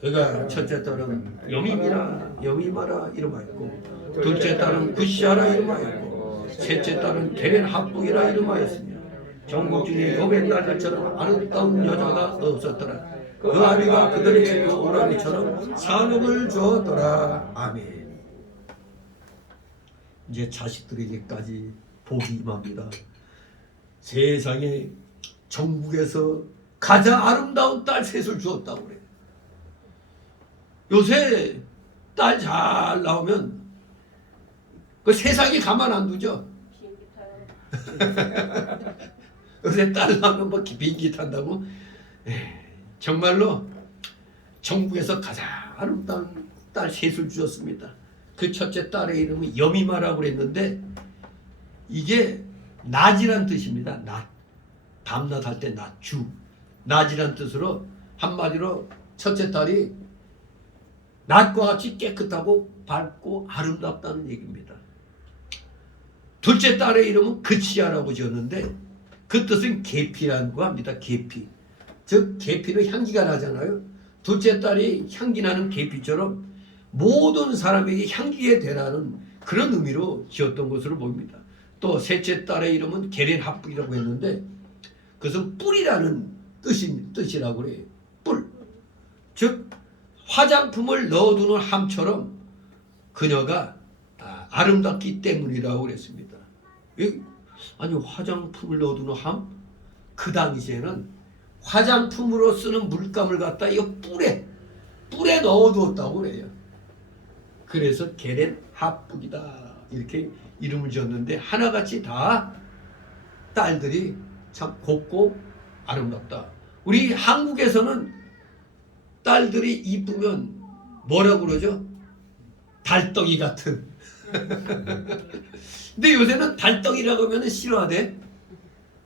그가 첫째 딸은 여미마라 이름하였고 둘째 딸은 굿시아라 이름하였고 셋째 딸은 게렌 합북이라 이름하였으며 전국 중에 욥의 딸들처럼 아름다운 여자가 없었더라. 그 아비가 그들에게 그 오라비처럼 산업을 주었더라. 아멘. 이제 자식들에게까지 복이 임합니다. 세상에 전국에서 가장 아름다운 딸 3을 주었다고 그래요. 요새 딸 잘 나오면 그 세상이 가만 안 두죠. 요새 딸 나오면 뭐 비행기 탄다고. 정말로 전국에서 가장 아름다운 딸 3을 주었습니다. 그 첫째 딸의 이름은 여미마라고 그랬는데 이게 낮이란 뜻입니다. 낮. 밤낮 할 때 낮, 주. 낮이란 뜻으로 한마디로 첫째 딸이 낮과 같이 깨끗하고 밝고 아름답다는 얘기입니다. 둘째 딸의 이름은 그치야라고 지었는데 그 뜻은 계피라고 합니다. 계피. 즉 계피는 향기가 나잖아요. 둘째 딸이 향기 나는 계피처럼 모든 사람에게 향기가 되라는 그런 의미로 지었던 것으로 보입니다. 또 셋째 딸의 이름은 게렌하프이라고 했는데 그것은 뿔이라는 뜻이라고 그래요. 뿔. 즉 화장품을 넣어두는 함처럼 그녀가 아름답기 때문이라고 그랬습니다. 아니 화장품을 넣어두는 함? 그 당시에는 화장품으로 쓰는 물감을 갖다 이 뿔에 넣어두었다고 그래요. 그래서 게렌하프이다 이렇게 이름을 지었는데 하나같이 다 딸들이 참 곱고 아름답다. 우리 한국에서는 딸들이 이쁘면 뭐라고 그러죠? 달덩이 같은. 근데 요새는 달덩이라고 하면 싫어하대.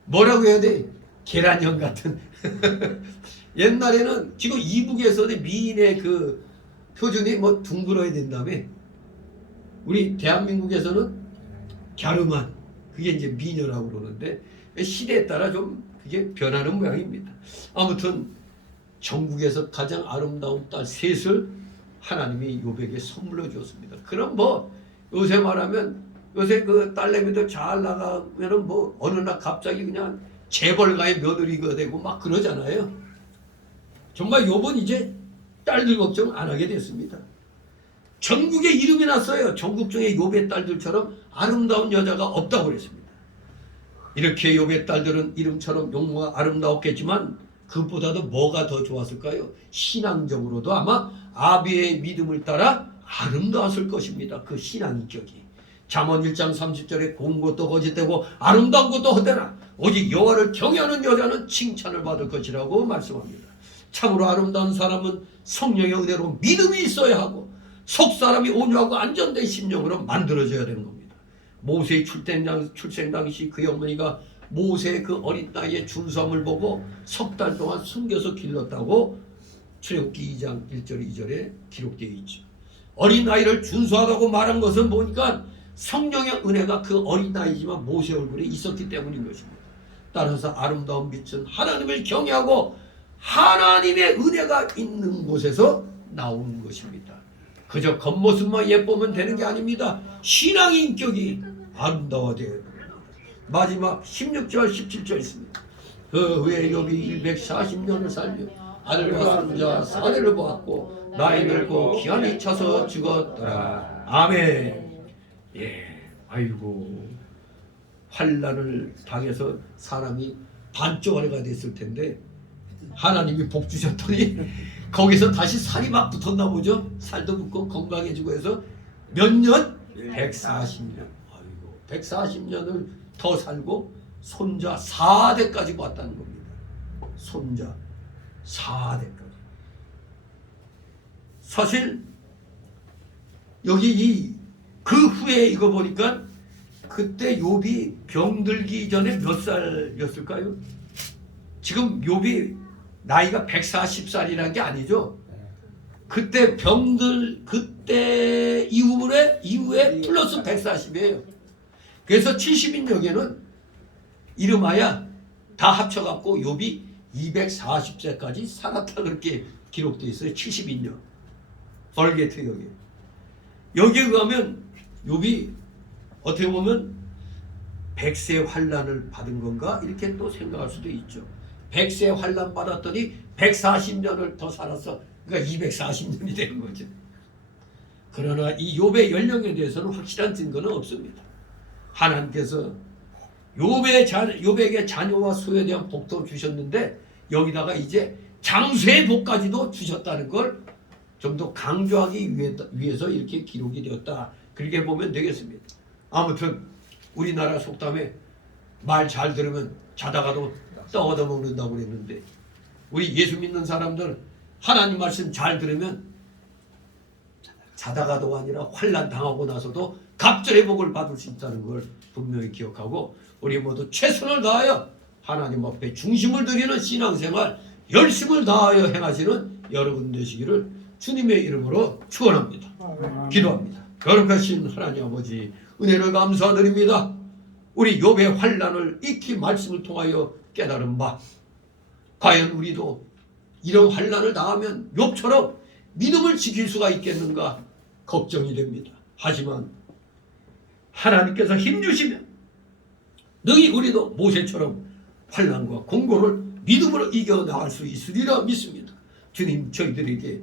뭐라고 해야 돼? 계란형 같은. 옛날에는 지금 이북에서는 미인의 그 표준이 뭐 둥그러야 된다며. 우리 대한민국에서는 갸름한 그게 이제 미녀라고 그러는데 시대에 따라 좀 그게 변하는 모양입니다. 아무튼 전국에서 가장 아름다운 딸 셋을 하나님이 요백에 선물로 주었습니다. 그럼 뭐 요새 말하면 요새 그 딸내미들 잘 나가면은 뭐 어느 날 갑자기 그냥 재벌가의 며느리가 되고 막 그러잖아요. 정말 요번 이제 딸들 걱정 안 하게 됐습니다. 전국에 이름이 났어요. 전국 중에 욥의 딸들처럼 아름다운 여자가 없다고 그랬습니다. 이렇게 욥의 딸들은 이름처럼 용모가 아름다웠겠지만 그것보다도 뭐가 더 좋았을까요? 신앙적으로도 아마 아비의 믿음을 따라 아름다웠을 것입니다. 그 신앙 인격이. 잠언 1장 30절에 고운 것도 거짓되고 아름다운 것도 헛되나 오직 여호와를 경외하는 여자는 칭찬을 받을 것이라고 말씀합니다. 참으로 아름다운 사람은 성령의 은혜로 믿음이 있어야 하고 속사람이 온유하고 안전된 심령으로 만들어져야 되는 겁니다. 모세의 출생 당시 그의 어머니가 모세의 그 어린 나이에 준수함을 보고 석 달 동안 숨겨서 길렀다고 출애굽기 2장 1절 2절에 기록되어 있죠. 어린 아이를 준수하다고 말한 것은 보니까 성령의 은혜가 그 어린 나이지만 모세 얼굴에 있었기 때문인 것입니다. 따라서 아름다운 빛은 하나님을 경외하고 하나님의 은혜가 있는 곳에서 나오는 것입니다. 그저 겉모습만 예쁘면 되는 게 아닙니다. 신앙의 인격이 아름다워야 돼요. 마지막 16절 17절 있습니다. 그 후에 욥이 140년을 살며 아들과 손자 사대를 보았고 나이 들고 기한이 차서 죽었더라. 아멘. 예, 아이고 환난을 당해서 사람이 반쪽아리가 됐을 텐데 하나님이 복 주셨더니 거기서 다시 살이 막 붙었나 보죠. 살도 붙고 건강해지고 해서 몇 년? 140년. 아이고 140년을 더 살고 손자 4대까지 왔다는 겁니다. 손자 4대까지. 사실 여기 그 후에 이거 보니까 그때 욥이 병들기 전에 몇 살이었을까요? 지금 욥이 나이가 140살이라는 게 아니죠. 그때 그때 이후에 플러스 140이에요. 그래서 70인역에는 이름하여 다 합쳐갖고 욥이 240세까지 살았다 그렇게 기록되어 있어요. 70인역. 벌게트 여기. 여기에 가면 욥이 어떻게 보면 100세 환난을 받은 건가 이렇게 또 생각할 수도 있죠. 100세 환난 받았더니 140년을 더 살았어. 그러니까 240년이 되는 거죠. 그러나 이 욥의 연령에 대해서는 확실한 증거는 없습니다. 하나님께서 욥에게 자녀와 소유에 대한 복도 주셨는데 여기다가 이제 장수의 복까지도 주셨다는 걸 좀 더 강조하기 위해서 이렇게 기록이 되었다. 그렇게 보면 되겠습니다. 아무튼 우리나라 속담에 말 잘 들으면 자다가도 떡 얻어먹는다고 그랬는데 우리 예수 믿는 사람들 하나님 말씀 잘 들으면 자다가도 아니라 환난 당하고 나서도 갑절의 복을 받을 수 있다는 걸 분명히 기억하고 우리 모두 최선을 다하여 하나님 앞에 중심을 들이는 신앙생활 열심을 다하여 행하시는 여러분 되시기를 주님의 이름으로 축원합니다. 기도합니다. 거룩하신 하나님 아버지, 은혜를 감사드립니다. 우리 욥의 환난을 익히 말씀을 통하여 깨달은 바, 과연 우리도 이런 환난을 당하면 욥처럼 믿음을 지킬 수가 있겠는가 걱정이 됩니다. 하지만 하나님께서 힘주시면 능히 우리도 모세처럼 환난과 공고를 믿음으로 이겨나갈 수 있으리라 믿습니다. 주님, 저희들에게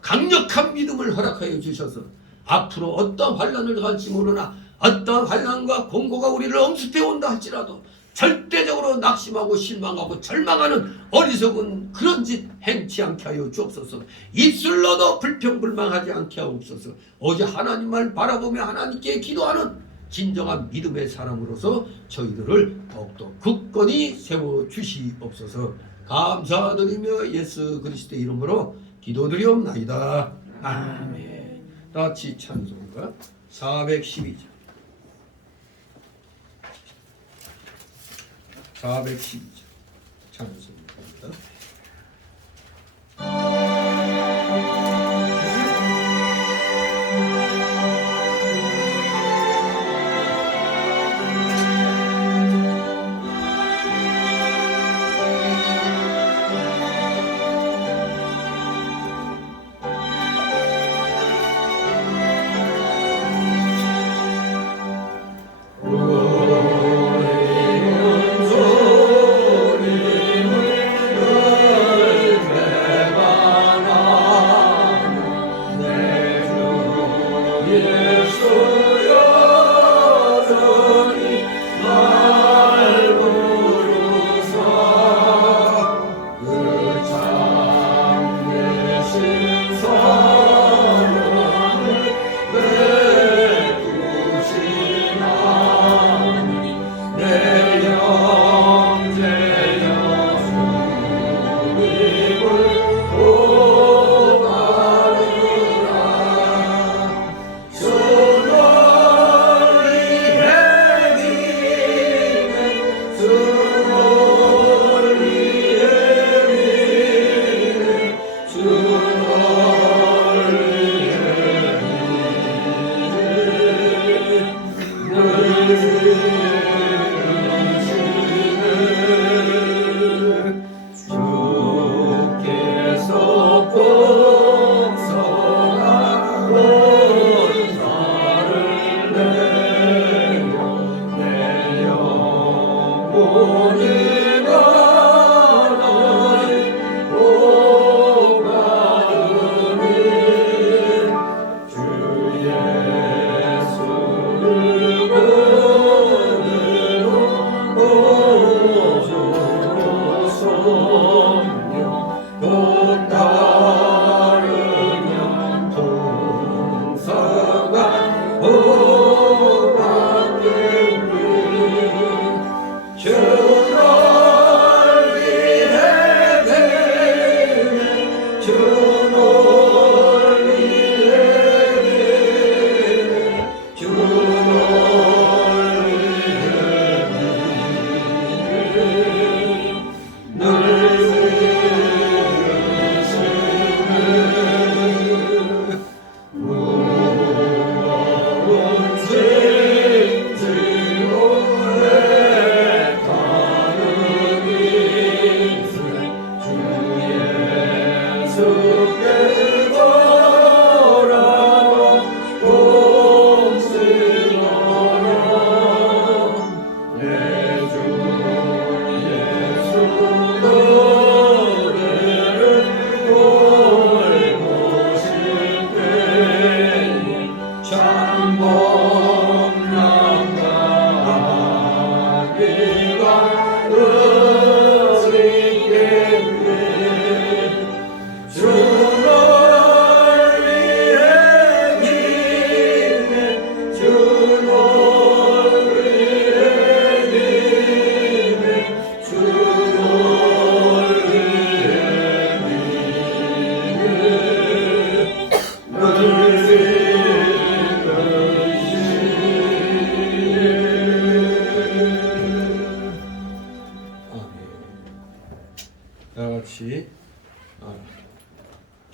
강력한 믿음을 허락하여 주셔서 앞으로 어떤 환난을 갈지 모르나 어떤 환난과 공고가 우리를 엄습해 온다 할지라도 절대적으로 낙심하고 실망하고 절망하는 어리석은 그런 짓 행치 않게 하여 주옵소서. 입술로도 불평불만하지 않게 하옵소서. 오직 하나님만 바라보며 하나님께 기도하는 진정한 믿음의 사람으로서 저희들을 더욱더 굳건히 세워주시옵소서. 감사드리며 예수 그리스도의 이름으로 기도드리옵나이다. 아멘. 다같이 찬송가 412장 412장 찬송입니다. 주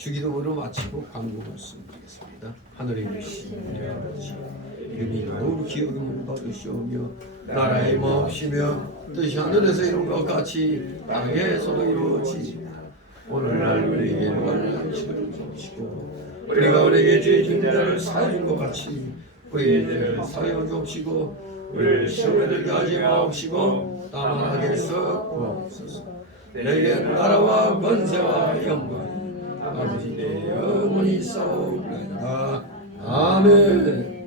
주기도문으로 마치고 광고 말씀드리겠습니다. 하늘에 계신 우리 아버지 이름이 거룩히 여김을 받으시오며 나라의 마옵시며 뜻이 하늘에서 이룬 것 같이 땅에서도 이루어지리라. 오늘날 우리에게 일용할 양식을 주시고 우리가 우리에게 죄 지은 자를 사하여 준 것 같이 우리의 죄를 사하여 주옵시고 우리를 시험에 들게 하지 마옵시고 다만 악에서 구하옵소서. 내게 나라와 권세와 영광이 아버지 내 영원히 싸우리이다. 아멘.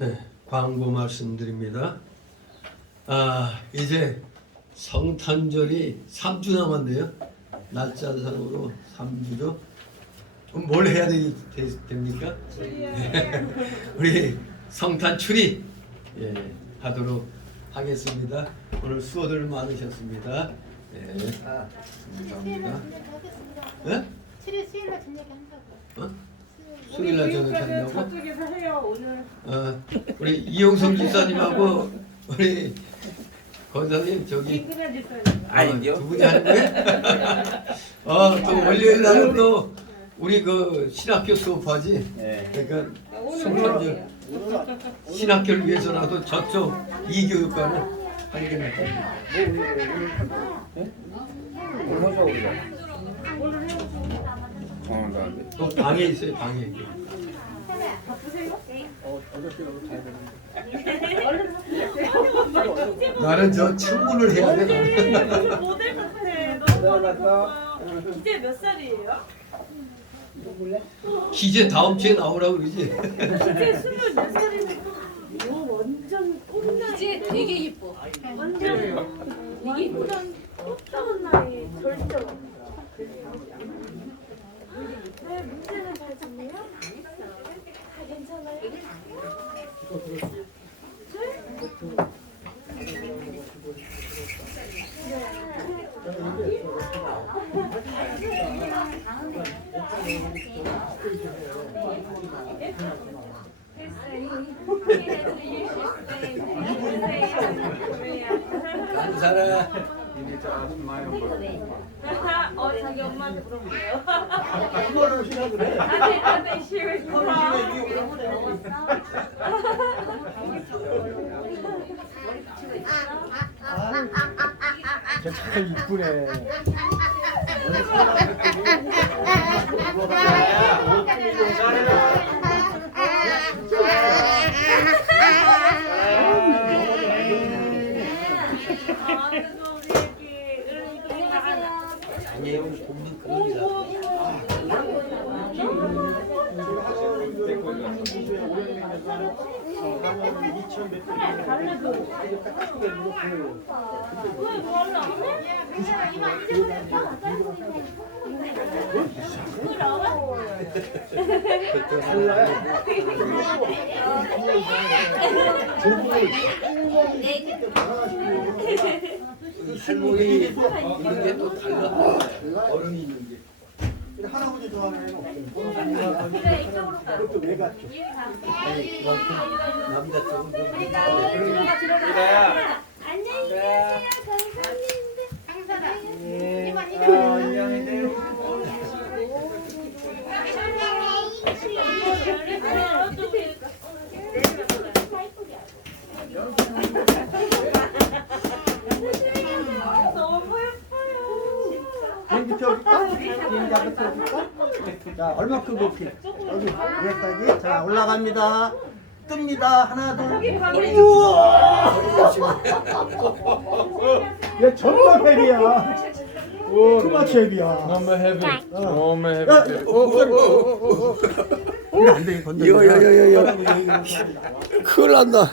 네, 광고 말씀드립니다. 이제 성탄절이 3주 남았네요. 날짜상으로 3주죠. 그럼 뭘 해야 됩니까? 우리 성탄 추리 하도록 하겠습니다. 오늘 수고들 많으셨습니다. 감사합니다. 네? 수요일날 저녁에 한다고. 수요일날 저녁한다고? 저쪽에서 해요 오늘. 우리 이용성 집사님하고 우리 권사님 저기 이근현 집사님. 아니요 두 분이 하는 거예요? 또 월요일 날은 또 우리 그 신학교 수업하지. 그러니까 성탄절 신학교를 위해서라도 저쪽 이교육과는 하게 됩니다. 또 방에 있어요 방에. 나는 저 창문을 해야 돼. 나는. 모델 같아. 너무 예뻐요. 이제 몇 살이에요? 기재 다음 주에 나오라고 그러지. 이제 24살이니까 완전 꽃나이. 이제 되게 예뻐. 완전 되게 예쁘다. 꽃다운 나이 절정. 네, 문제는 잘 잡네요. 다 괜찮아요? 감사라. 자기 엄마한테 물어볼게요. 그거를 시작을 해. 아들 쉬울 거라. 쟤 참 이쁘네. 아니에요 고민 그러기다. 할머니 있는 게 또 달라. 어른이 있는 게. 할아버지 좋아하는 애는 없어요. 그것도 왜 갔죠? 남자 쪽은 좀. 이다야. 안녕히 계세요. 감사합니다. 안녕히 계세요. 너무 예뻐요. 비행기표 올까? 비행기표 올까? 자, 얼마큼 높이? 여기, 여기까지. 자, 올라갑니다. 뜹니다. 하나, 둘. 우와! 얘 전방 헬이야. 투마치 헬이야. 너무 헤비. 너무 헤비. 야, 이거 안 돼, 건드리면. 야야야야야. 큰일 난다.